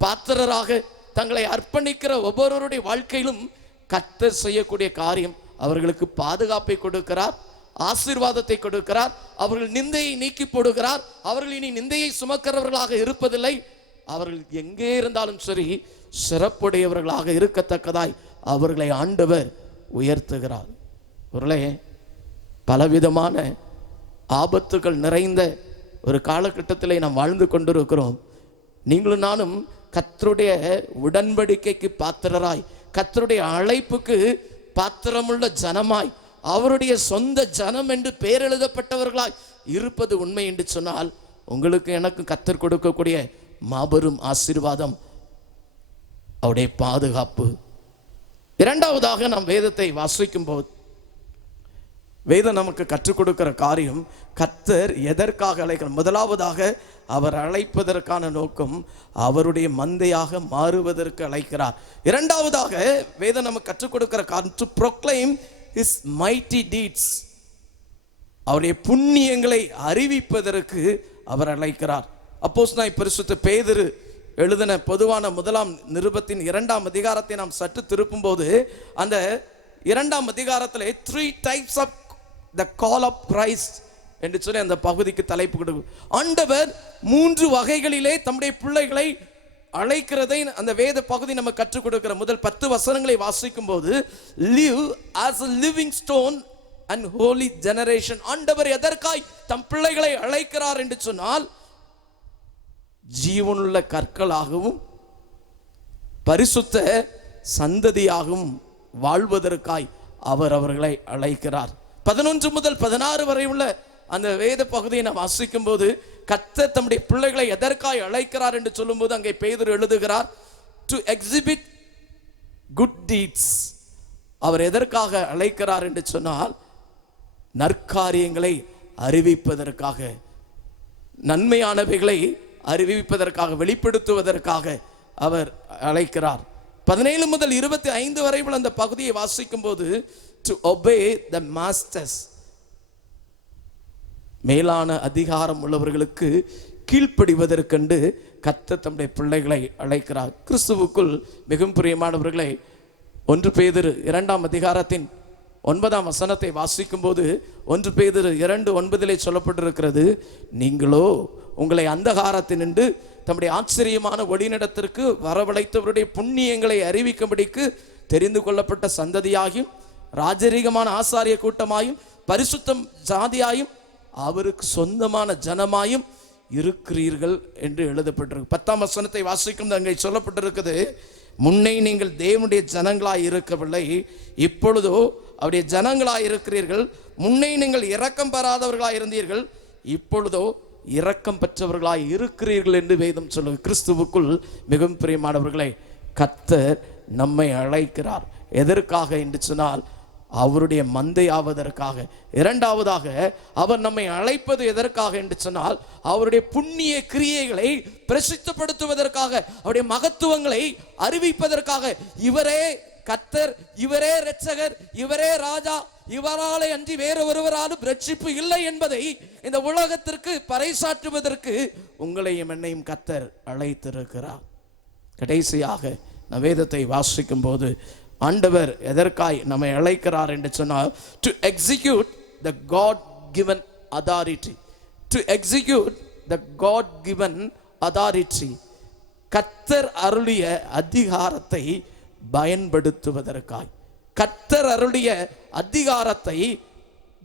பாத்திரராக தங்களை அர்ப்பணிக்கிற ஒவ்வொருவருடைய வாழ்க்கையிலும் கர்த்தர் செய்யக்கூடிய காரியம் அவர்களுக்கு பாதுகாப்பை கொடுக்கிறார், ஆசீர்வாதத்தை கொடுக்கிறார். அவர்கள் நிந்தையை நீக்கி போடுகிறார். அவர்கள் இனி நிந்தையை சுமக்கிறவர்களாக இருப்பதில்லை. அவர்கள் எங்கே இருந்தாலும் சரி சிறப்புடையவர்களாக இருக்கத்தக்கதாய் அவர்களை ஆண்டவர் உயர்த்துகிறார். அவர்களே, பலவிதமான ஆபத்துகள் நிறைந்த ஒரு காலகட்டத்திலே நாம் வாழ்ந்து கொண்டிருக்கிறோம். நீங்களும் நானும் கர்த்தருடைய உடன்படிக்கைக்கு பாத்திரராய், கர்த்தருடைய அழைப்புக்கு பாத்திரமுள்ள ஜனமாய், அவருடைய சொந்த ஜனம் என்று பெயர் எழுதப்பட்டவர்களாய் இருப்பது உண்மை என்று சொன்னால், உங்களுக்கு எனக்கு கர்த்தர் கொடுக்கக்கூடிய மாபெரும் ஆசீர்வாதம் அவருடைய பாதுகாப்பு. இரண்டாவதாக நாம் வேதத்தை வாசிக்கும் போது வேதம் நமக்கு கற்றுக் கொடுக்கிற காரியம், கர்த்தர் எதற்காக அழைக்கிறார். முதலாவதாக அவர் அழைப்பதற்கான நோக்கம் அவருடைய மந்தையாக மாறுவதற்கு அழைக்கிறார். இரண்டாவதாக வேதம் நமக்கு கற்றுக் கொடுக்கிற காரியம், to proclaim his mighty deeds, அவருடைய புண்ணியங்களை அறிவிப்பதற்கு அவர் அழைக்கிறார். அப்போஸ்தலனாகிய பரிசுத்த பேதுரு எழுதின பொதுவான முதலாம் நிருபத்தின் 2ஆம் அதிகாரத்தை நாம் சற்று திருப்பும் போது அந்த 2ஆம் அதிகாரத்தில் 3 types of the call of Christ என்று சொல்லி அந்த பகுதிக்கு தலைப்பு கொடுக்கும். ஆண்டவர் 3 வகைகளிலே தம்முடைய பிள்ளைகளை அழைக்கிறதை அந்த வேத பகுதி நம்ம கற்றுக் கொடுக்கிற முதல் 10 வசனங்களை வாசிக்கும் போது, live as a living stone and holy generation. ஆண்டவர் எதற்காய் தம் பிள்ளைகளை அழைக்கிறார் என்று சொன்னால், ஜீவனுள்ள கற்களாகவும் பரிசுத்த சந்ததியாகவும் வாழ்வதற்காய் அவர் அவர்களை அழைக்கிறார். 11 முதல் 16 வரை உள்ள அந்த வேத பகுதியை நாம் வாசிக்கும் போது கர்த்தர் தம்முடைய பிள்ளைகளை எதற்காய் அழைக்கிறார் என்று சொல்லும்போது அங்கே பேதுரு எழுதுகிறார், டு எக்ஸிபிட் குட் டீட்ஸ். அவர் எதற்காக அழைக்கிறார் என்று சொன்னால், நற்காரியங்களை அறிவிப்பதற்காக, நன்மையானவைகளை அறிவிப்பதற்காக, வெளிப்படுத்துவதற்காக அவர் அழைக்கிறார். 17 முதல் 25 வரை உள்ள அந்த பகுதியை வாசிக்கும் போது, டு ஒபே த மாஸ்டர்ஸ், மேலான அதிகாரம் உள்ளவர்களுக்கு கீழ்ப்படிவதற்கென்று கர்த்தர் தம்முடைய பிள்ளைகளை அழைக்கிறார். கிறிஸ்துவுக்குள் மிகவும் பிரியமானவர்களை, 1 பேதுரு 2ஆம் அதிகாரத்தின் 9ஆம் வசனத்தை வாசிக்கும் போது 1 பேதுரு 2:9 சொல்லப்பட்டிருக்கிறது, நீங்களோ உங்களை அந்தகாரத்தினின்று தம்முடைய ஆச்சரியமான ஒளிநடத்திற்கு வரவழைத்தவருடைய புண்ணியங்களை அறிவிக்கும்படிக்கு தெரிந்து கொள்ளப்பட்ட சந்ததியாயும் ராஜரீகமான ஆசாரிய கூட்டமாயும் பரிசுத்தம் ஜாதியாயும் அவருக்கு சொந்தமான ஜனமாயும் இருக்கிறீர்கள் என்று எழுதப்பட்டிருக்கு. 10ஆம் வசனத்தை வாசிக்கும் அங்கே சொல்லப்பட்டிருக்குது, முன்னே நீங்கள் தேவனுடைய ஜனங்களாய் இருக்கவில்லை, இப்பொழுதோ அவருடைய ஜனங்களாய் இருக்கிறீர்கள். முன்னே நீங்கள் இரக்கம் பெறாதவர்களாய் இருந்தீர்கள், இப்பொழுதோ இரக்கம் பெற்றவர்களாய் இருக்கிறீர்கள் என்று வேதம் சொல்லுது. கிறிஸ்துவுக்குள் மிகவும் பிரியமானவர்களை, கர்த்தர் நம்மை அழைக்கிறார். எதற்காக என்று சொன்னால், அவருடைய மந்தையாவதற்காக. இரண்டாவதாக அவர் நம்மை அழைப்பது எதற்காக என்று சொன்னால், அவருடைய புண்ணிய கிரியைகளை பிரசித்தப்படுத்துவதற்காக, அவருடைய மகத்துவங்களை அறிவிப்பதற்காக. இவரே கர்த்தர், இவரே இரட்சகர், இவரே ராஜா, இவராலே அன்றி வேறு ஒருவராலும் ரட்சிப்பு இல்லை என்பதை இந்த உலகத்திற்கு பறைசாற்றுவதற்கு உங்களையும் என்னையும் கர்த்தர் அழைத்திருக்கிறார். கடைசியாக நம் வேதத்தை வாசிக்கும் போது ஆண்டவர் எதற்காய் நம்மை அழைக்கிறார் என்று சொன்னால், to execute the God given authority. To execute the God given authority. கர்த்தர் அருளிய அதிகாரத்தை பயன்படுத்துவதற்காய். கர்த்தர் அருளிய அதிகாரத்தை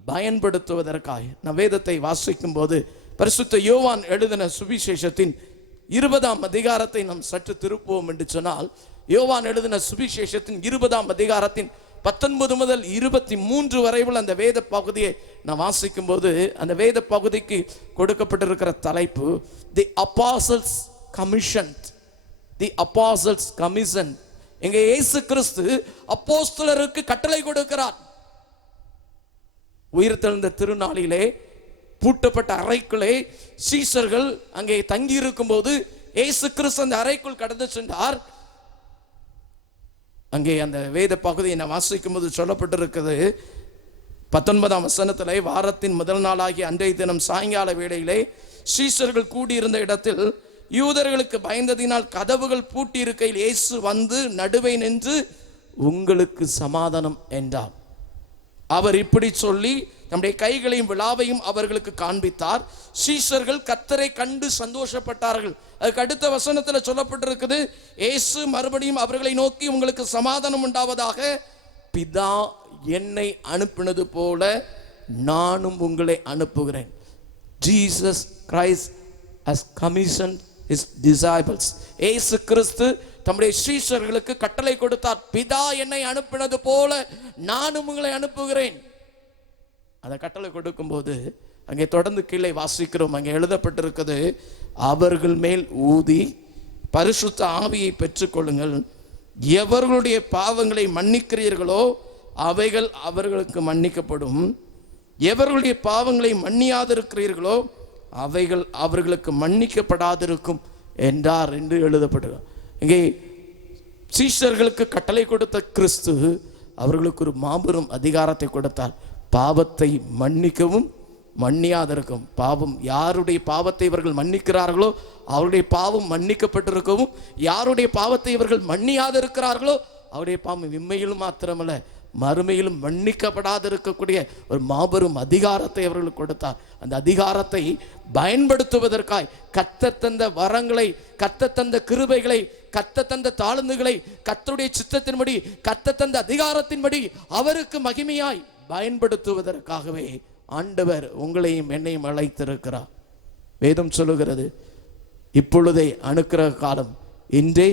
பயன்படுத்துவதற்காய். நான் வேதத்தை வாசிக்கும் போது பரிசுத்த யோவான் எழுதின சுவிசேஷத்தின் 20ஆம் அதிகாரத்தை நாம் சற்று திருப்புவோம் என்று சொன்னால், யோவான் எழுதின சுவிசேஷத்தின் 20ஆம் அதிகாரத்தின் 19 முதல் 23 வரைவில் அந்த வேத பகுதியை நான் வாசிக்கும் போது, அந்த வேத பகுதிக்கு கொடுக்கப்பட்டிருக்கிற தலைப்பு தி அப்போஸ்தலர்ஸ் கமிஷன். தி அப்போஸ்தலர்ஸ் கமிஷன். இங்கே இயேசு கிறிஸ்து அப்போஸ்தலருக்கு கட்டளை கொடுக்கிறார். உயிர்த்தெழுந்த திருநாளிலே பூட்டப்பட்ட அறைக்குள்ளே சீஷர்கள் அங்கே தங்கி இருக்கும் போது இயேசு கிறிஸ்து அந்த அறைக்குள் கடந்து சென்றார். அங்கே அந்த வேத பகுதியை நான் வாசிக்கும் போது சொல்லப்பட்டிருக்கிறது 19ஆம் வசனத்திலே, வாரத்தின் முதல் நாளாகிய அன்றைய தினம் சாயங்கால வேளையிலே சீஷர்கள் கூடியிருந்த இடத்தில் யூதர்களுக்கு பயந்ததினால் கதவுகள் பூட்டி இருக்கையில் இயேசு வந்து நடுவே நின்று உங்களுக்கு சமாதானம் என்றார். அவர் இப்படி சொல்லி தம்முடைய கைகளையும் விழாவையும் அவர்களுக்கு காண்பித்தார். சீஷர்கள் கர்த்தரை கண்டு சந்தோஷப்பட்டார்கள். அதுக்கு அடுத்த வசனத்தில் சொல்லப்பட்டிருக்குது, இயேசு மறுபடியும் அவர்களை நோக்கி உங்களுக்கு சமாதானம் உண்டாவதாக, பிதா என்னை அனுப்பினது போல நானும் உங்களை அனுப்புகிறேன். Jesus Christ has commissioned his disciples. இயேசு கிறிஸ்து தம்முடைய சீஷர்களுக்கு கட்டளை கொடுத்தார். பிதா என்னை அனுப்பினது போல நானும் உங்களை அனுப்புகிறேன். அந்த கட்டளை கொடுக்கும் போது அங்கே தொடர்ந்து கீழே வாசிக்கிறோம். அங்கே எழுதப்பட்டிருக்கிறது, அவர்கள் மேல் ஊதி பரிசுத்த ஆவியை பெற்றுக்கொள்ளுங்கள். எவர்களுடைய பாவங்களை மன்னிக்கிறீர்களோ அவைகள் அவர்களுக்கு மன்னிக்கப்படும். எவர்களுடைய பாவங்களை மன்னியாதிருக்கிறீர்களோ அவைகள் அவர்களுக்கு மன்னிக்கப்படாதிருக்கும் என்றார் என்று எழுதப்பட்டிருக்கிறது. இங்கே சீஷர்களுக்கு கட்டளை கொடுத்த கிறிஸ்து அவர்களுக்கு ஒரு மாபெரும் அதிகாரத்தை கொடுத்தார். பாவத்தை மன்னிக்கவும் மன்னியாதிருக்கும். பாவம், யாருடைய பாவத்தை இவர்கள் மன்னிக்கிறார்களோ அவருடைய பாவம் மன்னிக்கப்பட்டிருக்கவும், யாருடைய பாவத்தை இவர்கள் மன்னியாதிருக்கிறார்களோ அவருடைய பாவம் இம்மையிலும் மாத்திரமல்ல மறுமையிலும் மன்னிக்கப்படாது இருக்கக்கூடிய ஒரு மாபெரும் அதிகாரத்தை அவர்களுக்கு கொடுத்தார். அந்த அதிகாரத்தை பயன்படுத்துவதற்காய் கர்த்தர் தந்த வரங்களை, கர்த்தர் தந்த கிருபைகளை, கர்த்தர் தந்த தாழ்ந்துகளை கர்த்தருடைய சித்தத்தின்படி, கர்த்தர் தந்த அதிகாரத்தின்படி அவருக்கு மகிமையாய் பயன்படுத்துவதற்காகவே ஆண்டவர் உங்களையும் என்னையும் அழைத்திருக்கிறார். வேதம் சொல்லுகிறது, இப்பொழுதே அனுக்கிரக காலம், இன்றே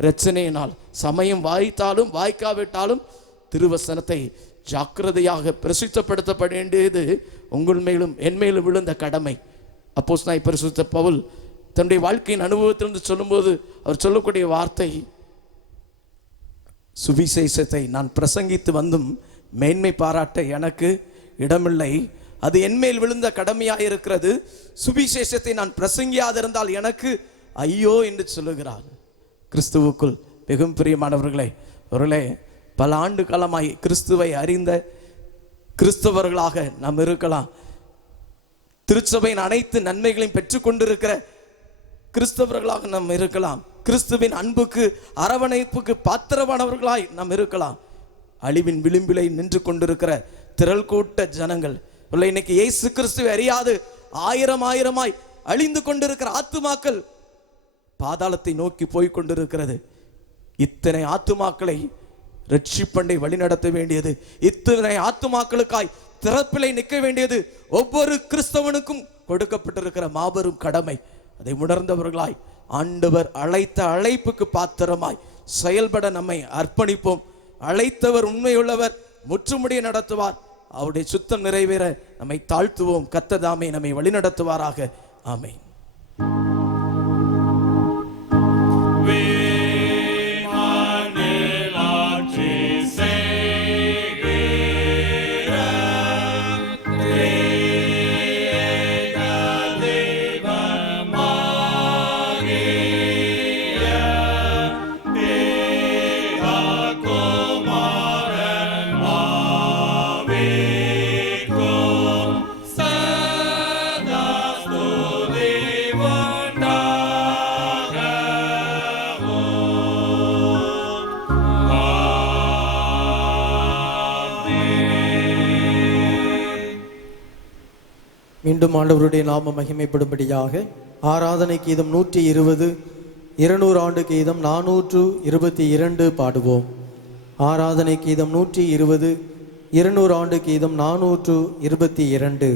இரட்சணையினால். சமயம் வாய்த்தாலும் வாய்க்காவிட்டாலும் திருவசனத்தை ஜாக்கிரதையாக பிரசித்தப்படுத்தப்பட வேண்டியது உங்கள் மேலும் என் மேலும் விழுந்த கடமை. அப்போஸ்தலனாகிய பரிசுத்த பவுல் தன்னுடைய வாழ்க்கையின் அனுபவத்திலிருந்து சொல்லும்போது அவர் சொல்லக்கூடிய வார்த்தை, சுவிசேஷத்தை நான் பிரசங்கித்து வந்தும் மேன்மை பாராட்ட எனக்கு இடமில்லை, அது என்மேல் விழுந்த கடமையாக இருக்கிறது. சுவிசேஷத்தை நான் பிரசங்கியாதிருந்தால் எனக்கு ஐயோ என்று சொல்லுகிறார். கிறிஸ்துவுக்குள் மிகவும் பிரியமானவர்களே, அவர்களே, பல ஆண்டு காலமாய் கிறிஸ்துவை அறிந்த கிறிஸ்தவர்களாக நாம் இருக்கலாம். திருச்சபையின் அனைத்து நன்மைகளையும் பெற்றுக்கொண்டிருக்கிற கிறிஸ்தவர்களாக நாம் இருக்கலாம். கிறிஸ்துவின் அன்புக்கு அரவணைப்புக்கு பாத்திரமானவர்களாய் நாம் இருக்கலாம். அழிவின் விளிம்பிலை நின்று கொண்டிருக்கிற திரள் கூட்ட ஜனங்கள், இன்னைக்கு இயேசு கிறிஸ்துவை அறியாது ஆயிரமாய் அழிந்து கொண்டிருக்கிற ஆத்துமாக்கள் பாதாளத்தை நோக்கி போய் கொண்டிருக்கிறது. இத்தனை ஆத்துமாக்களை ரட்சிப்பண்டை வழிநடத்த வேண்டியது, இத்தனை ஆத்துமாக்களுக்காய் திறப்பிலை நிற்க வேண்டியது ஒவ்வொரு கிறிஸ்தவனுக்கும் கொடுக்கப்பட்டிருக்கிற மாபெரும் கடமை. அதை உணர்ந்தவர்களாய் ஆண்டவர் அழைத்த அழைப்புக்கு பாத்திரமாய் செயல்பட நம்மை அர்ப்பணிப்போம். அழைத்தவர் உண்மையுள்ளவர், முற்றுமுடிய நடத்துவார். அவருடைய சுத்தம் நிறைவேற நம்மை தாழ்த்துவோம். கர்த்தர் தாமே நம்மை வழிநடத்துவாராக. ஆமென். மீண்டும் ஆண்டவருடைய நாம மகிமைப்படும்படியாக ஆராதனை கீதம் 120 200 ஆண்டு கீதம் 422 பாடுவோம். ஆராதனை கீதம் 120, 200 ஆண்டு கீதம் 422.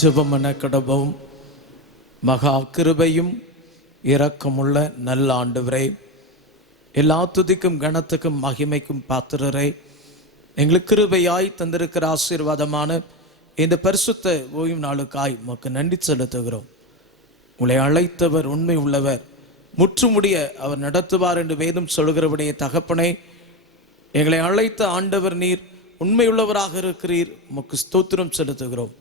ஜெபம் பண்ண கடவும். மகா கிருபையும் இரக்கமுள்ள நல்ல ஆண்டவரே, எல்லா துதிக்கும் கனத்துக்கும் மகிமைக்கும் பாத்திரரே, எங்களுக்கு கிருபையாய் தந்திருக்கிற ஆசீர்வாதமான இந்த பரிசுத்த ஓய்வு நாளுக்காய் உமக்கு நன்றி செலுத்துகிறோம். உங்களை அழைத்தவர் உண்மை உள்ளவர், முற்றுமுடிய அவர் நடத்துவார் என்று வேதம் சொல்கிறவருடைய தகப்பனே, எங்களை அழைத்த ஆண்டவர் நீர் உண்மையுள்ளவராக இருக்கிறீர். உமக்கு ஸ்தோத்திரம் செலுத்துகிறோம்.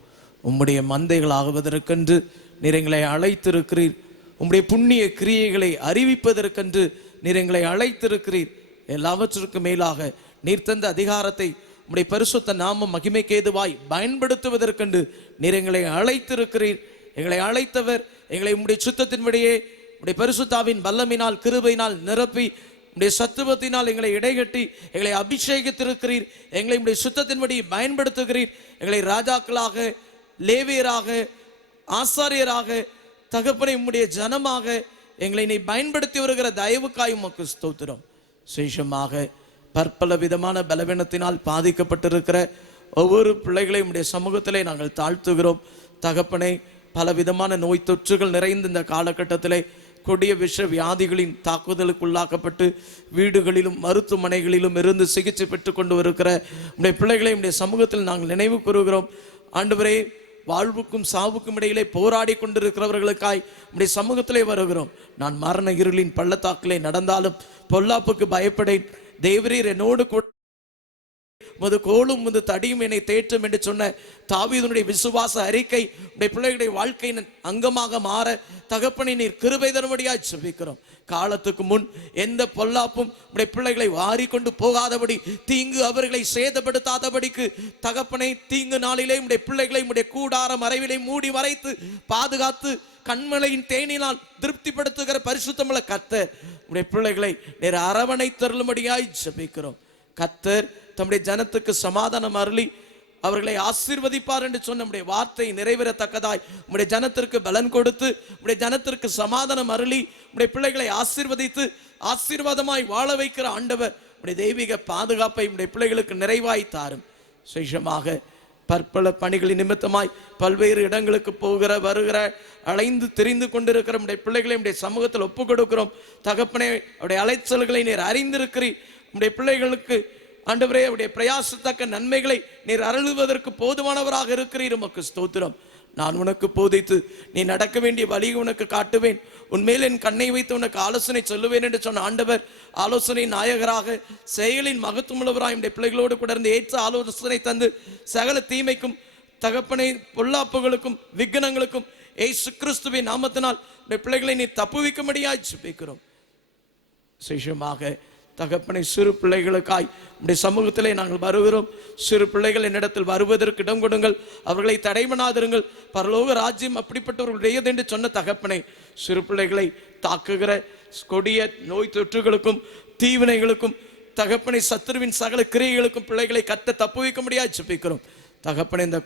உம்முடைய மந்தைகளாகுவதற்கென்று நீர் எங்களை அழைத்திருக்கிறீர். உம்முடைய புண்ணிய கிரியைகளை அறிவிப்பதற்கென்று நீர் எங்களை அழைத்திருக்கிறீர். எல்லாவற்றிற்கும் மேலாக நீர் தந்த அதிகாரத்தை உம்முடைய பரிசுத்த நாமம் மகிமைக்கேதுவாய் பயன்படுத்துவதற்கென்று நீர் எங்களை அழைத்திருக்கிறீர். எங்களை அழைத்தவர் எங்களை உம்முடைய சுத்தத்தின்படியே உம்முடைய பரிசுத்தாவின் வல்லமினால் கிருபையினால் நிரப்பி உம்முடைய சத்துவத்தினால் எங்களை இடைகட்டி எங்களை அபிஷேகித்திருக்கிறீர். எங்களை உம்முடைய சுத்தத்தின்படி பயன்படுத்துகிறீர். எங்களை ராஜாக்களாக, லேவியராக, ஆசாரியராக, தகப்பனை உம்முடைய ஜனமாக எங்களை நீ பயன்படுத்தி வருகிற தயவுக்காய் உமக்கு ஸ்தோத்திரம். விசேஷமாக பற்பல விதமான பலவீனத்தினால் பாதிக்கப்பட்டிருக்கிற ஒவ்வொரு பிள்ளைகளையும் உடைய சமூகத்திலே நாங்கள் தாழ்த்துகிறோம். தகப்பனை, பல விதமான நோய் தொற்றுகள் நிறைந்த இந்த காலகட்டத்திலே கொடிய விஷ வியாதிகளின் தாக்குதலுக்குள்ளாக்கப்பட்டு வீடுகளிலும் மருத்துவமனைகளிலும் இருந்து சிகிச்சை பெற்றுக் கொண்டு வருகிற உடைய பிள்ளைகளை உடைய சமூகத்தில் நாங்கள் நினைவு கூறுகிறோம். ஆண்டவரே, வாழ்வுக்கும் சாவுக்கும் இடையிலே போராடி கொண்டிருக்கிறவர்களுக்காய் உடைய சமூகத்திலே வருகிறோம். நான் மரண இருளின் பள்ளத்தாக்கிலே நடந்தாலும் பொல்லாப்புக்கு பயப்படேன், தேவரீர் என்னோடு கூட முது கோலும் முது தடியும் என்னை தேற்றும் என்று சொன்ன தாவீதுனுடைய விசுவாச அறிக்கை உடைய பிள்ளைகளுடைய வாழ்க்கையின் அங்கமாக மாற தகப்பனை நீர் கிருபை தரும்படியாய் ஜெபிக்கிறோம். காலத்துக்கு முன் எந்த பொல்லாப்பும் உடைய பிள்ளைகளை வாரி கொண்டு போகாதபடி, தீங்கு அவர்களை சேதப்படுத்தாதபடிக்கு தகப்பனை தீங்கு நாளிலே உடைய பிள்ளைகளை உடைய கூடார மறைவிலை மூடி மறைத்து பாதுகாத்து கண்மலையின் தேனினால் திருப்திப்படுத்துகிற பரிசுத்தமுள்ள கர்த்தர் உடைய பிள்ளைகளை நேர் அரவணை தருளும்படியாய் ஜெபிக்கிறோம். கர்த்தர் தம்முடைய ஜனத்துக்கு சமாதானம் அருளி அவர்களை ஆசீர்வதிப்பார் என்று சொன்ன நம்முடைய வார்த்தை நிறைவேறத்தக்கதாய் உம்முடைய ஜனத்திற்கு பலன் கொடுத்து உம்முடைய ஜனத்திற்கு சமாதானம் அருளி உம்முடைய பிள்ளைகளை ஆசீர்வதித்து ஆசீர்வாதமாய் வாழ வைக்கிற ஆண்டவர் உம்முடைய தெய்வீக பாதுகாப்பை உம்முடைய பிள்ளைகளுக்கு நிறைவாய் தாரும். விசேஷமாக பற்பல பணிகளின் நிமித்தமாய் பல்வேறு இடங்களுக்கு போகிற வருகிற அலைந்து தெரிந்து கொண்டிருக்கிற நம்முடைய பிள்ளைகளை நம்முடைய சமூகத்தில் ஒப்புக் கொடுக்கிறோம். தகப்பனே, அவருடைய அலைச்சல்களை நீர் அறிந்திருக்கிறீர். நம்முடைய பிள்ளைகளுக்கு ஆண்டவரே அவருடைய பிரயாசத்தக்க நன்மைகளை நீர் அருளுவதற்கு போதுமானவராக இருக்கிறீர். உமக்கு ஸ்தோத்திரம். நான் உனக்கு போதித்து நீ நடக்க வேண்டிய வழியை உனக்கு காட்டுவேன், உன்மேல் என் கண்ணை வைத்து உனக்கு ஆலோசனை சொல்லுவேன் என்று சொன்ன ஆண்டவர் ஆலோசனை நாயகராக செயலின் மகத்துவமுள்ளவராய் நம்முடைய பிள்ளைகளோடு கூட இருந்து ஏற்ற ஆலோசனை தந்து சகல தீமைக்கும் தகப்பனை பொல்லாப்புகளுக்கும் விக்னங்களுக்கும் இயேசு கிறிஸ்துவின் நாமத்தினால் நம்முடைய பிள்ளைகளை நீ தப்புவிக்கும்படியாய் ஜெபிக்கிறோம். விசேஷமாக தகப்பனை சிறு பிள்ளைகளுக்காய் நம்முடைய சமூகத்திலே நாங்கள் வருகிறோம். சிறு பிள்ளைகள் என்னிடத்தில் வருவதற்கு இடம் கொடுங்கள், அவர்களை தடை பண்ணாதிருங்கள், பரலோக ராஜ்யம் அப்படிப்பட்டவர்களுடையது என்று சொன்ன தகப்பனை சிறு பிள்ளைகளை தாக்குகிற கொடிய நோய் தொற்றுகளுக்கும் தீவினைகளுக்கும் தகப்பனை சத்துருவின் சகல கிரியைகளுக்கும் பிள்ளைகளை கத்த தப்புவிக்க முடியாது ஜெபிக்கிறோம். தகப்பனை இந்த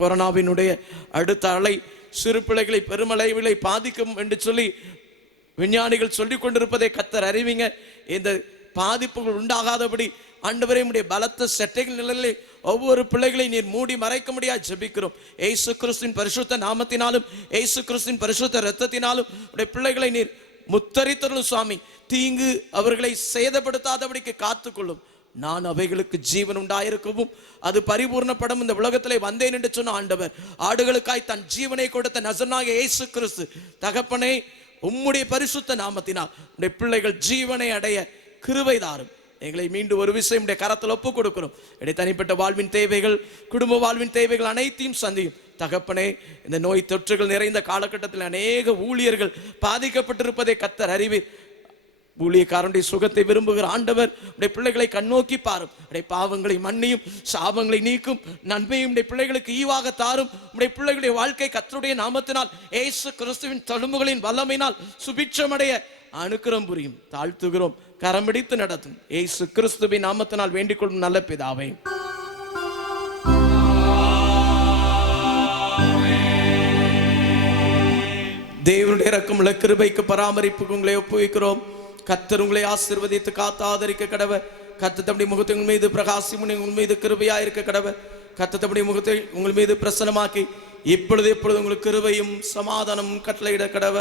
கொரோனாவினுடைய அடுத்த அலை சிறு பிள்ளைகளை பெருமளவிலை பாதிக்கும் என்று சொல்லி விஞ்ஞானிகள் சொல்லிக் கொண்டிருப்பதை கத்தர் அறிவிங்க. இந்த பாதிப்புகள் உண்டாகாதபடி ஆண்டவரே உம்முடைய பலத்த செட்டைகள் நிலையிலே ஒவ்வொரு பிள்ளைகளை நீர் மூடி மறைக்க முடியாது ஜெபிக்கிறோம். இயேசு கிறிஸ்துவின் பரிசுத்த நாமத்தினாலும் இயேசு கிறிஸ்துவின் பரிசுத்த இரத்தத்தினாலும் உடைய பிள்ளைகளை நீர் முத்தரித்தருளும் சுவாமி. தீங்கு அவர்களை சேதப்படுத்தாதபடிக்கு காத்துக்கொள்ளும். நான் அவைகளுக்கு ஜீவன் உண்டாயிருக்கவும் அது பரிபூர்ணப்படும் இந்த உலகத்திலே வந்தேன் என்று சொன்ன ஆண்டவர் ஆடுகளுக்காய் தன் ஜீவனை கொடுத்த நசரனாகிய இயேசு கிறிஸ்து தகப்பனே, உம்முடைய பரிசுத்த நாமத்தினால் உடைய பிள்ளைகள் ஜீவனை அடைய கிருபை தாரும். எங்களை மீண்டும் ஒரு விஷயம் உடைய கரத்தில் ஒப்புக் கொடுக்கிறோம். இடைய தனிப்பட்ட வாழ்வின் தேவைகள், குடும்ப வாழ்வின் தேவைகள் அனைத்தையும் சந்தியும் தகப்பனே. இந்த நோய் தொற்றுகள் நிறைந்த காலகட்டத்தில் அநேக ஊழியர்கள் பாதிக்கப்பட்டிருப்பதை கத்தர் அறிவீர். ஊழியக்காரனுடைய சுகத்தை விரும்புகிற ஆண்டவர் உடைய பிள்ளைகளை கண்ணோக்கி பாரும். உடைய பாவங்களை மன்னியும், சாபங்களை நீக்கும், நன்மையும் உடைய பிள்ளைகளுக்கு ஈவாக தாரும். உடைய பிள்ளைகளுடைய வாழ்க்கை கர்த்தருடைய நாமத்தினால் இயேசு கிறிஸ்துவின் தழும்புகளின் வல்லமையினால் சுபிட்சமடைய அனுக்கிரம் புரியும். தாழ்த்துகிறோம், கரம் பிடித்து நடத்தும் இயேசு கிறிஸ்துவின் நாமத்தினால் வேண்டிக் கொள்ளும் நல்ல பிதாவே. தேவனுடைய இரக்கமுள்ள கிருபைக்கு பராமரிப்புக்கு உங்களை ஒப்புவிக்கிறோம். கர்த்தர் உங்களை ஆசீர்வதித்து காத்து ஆதரிக்க கடவ. கர்த்தர் தம்முடைய முகத்தை உங்கள் மீது பிரகாசிமுனி உங்கள் மீது கிருபையா இருக்க கடவ. கர்த்தர் தம்முடைய முகத்தை உங்கள் மீது பிரசன்னமாக்கி இப்பொழுது எப்பொழுது உங்களுக்கு கிருபையும் சமாதானமும் கட்டளையிட கடவ.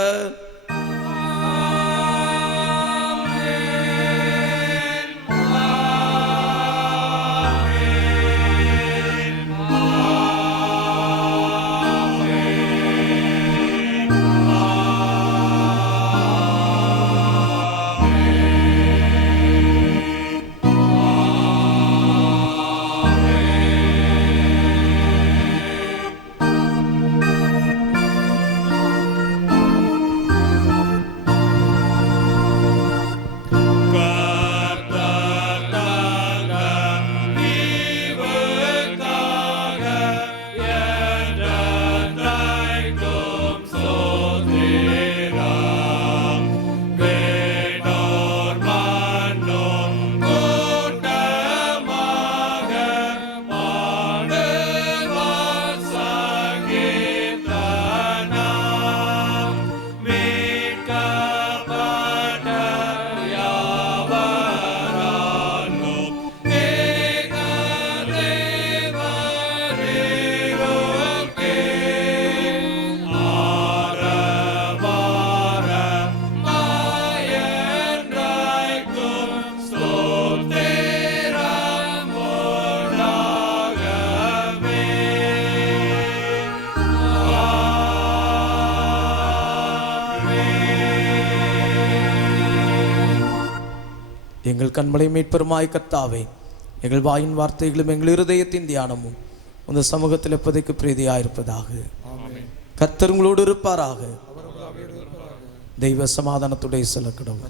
எங்கள் கண்மலை மீட்பெருமாய் கர்த்தாவே, எங்கள் வாயின் வார்த்தைகளும் எங்கள் இருதயத்தின் தியானமும் உந்த சமூகத்தில் எப்போதைக்கு பிரீதியாயிருப்பதாக. கர்த்தர் உங்களோடு இருப்பாராக. தெய்வ சமாதானத்துடைய செலக்கிடம்.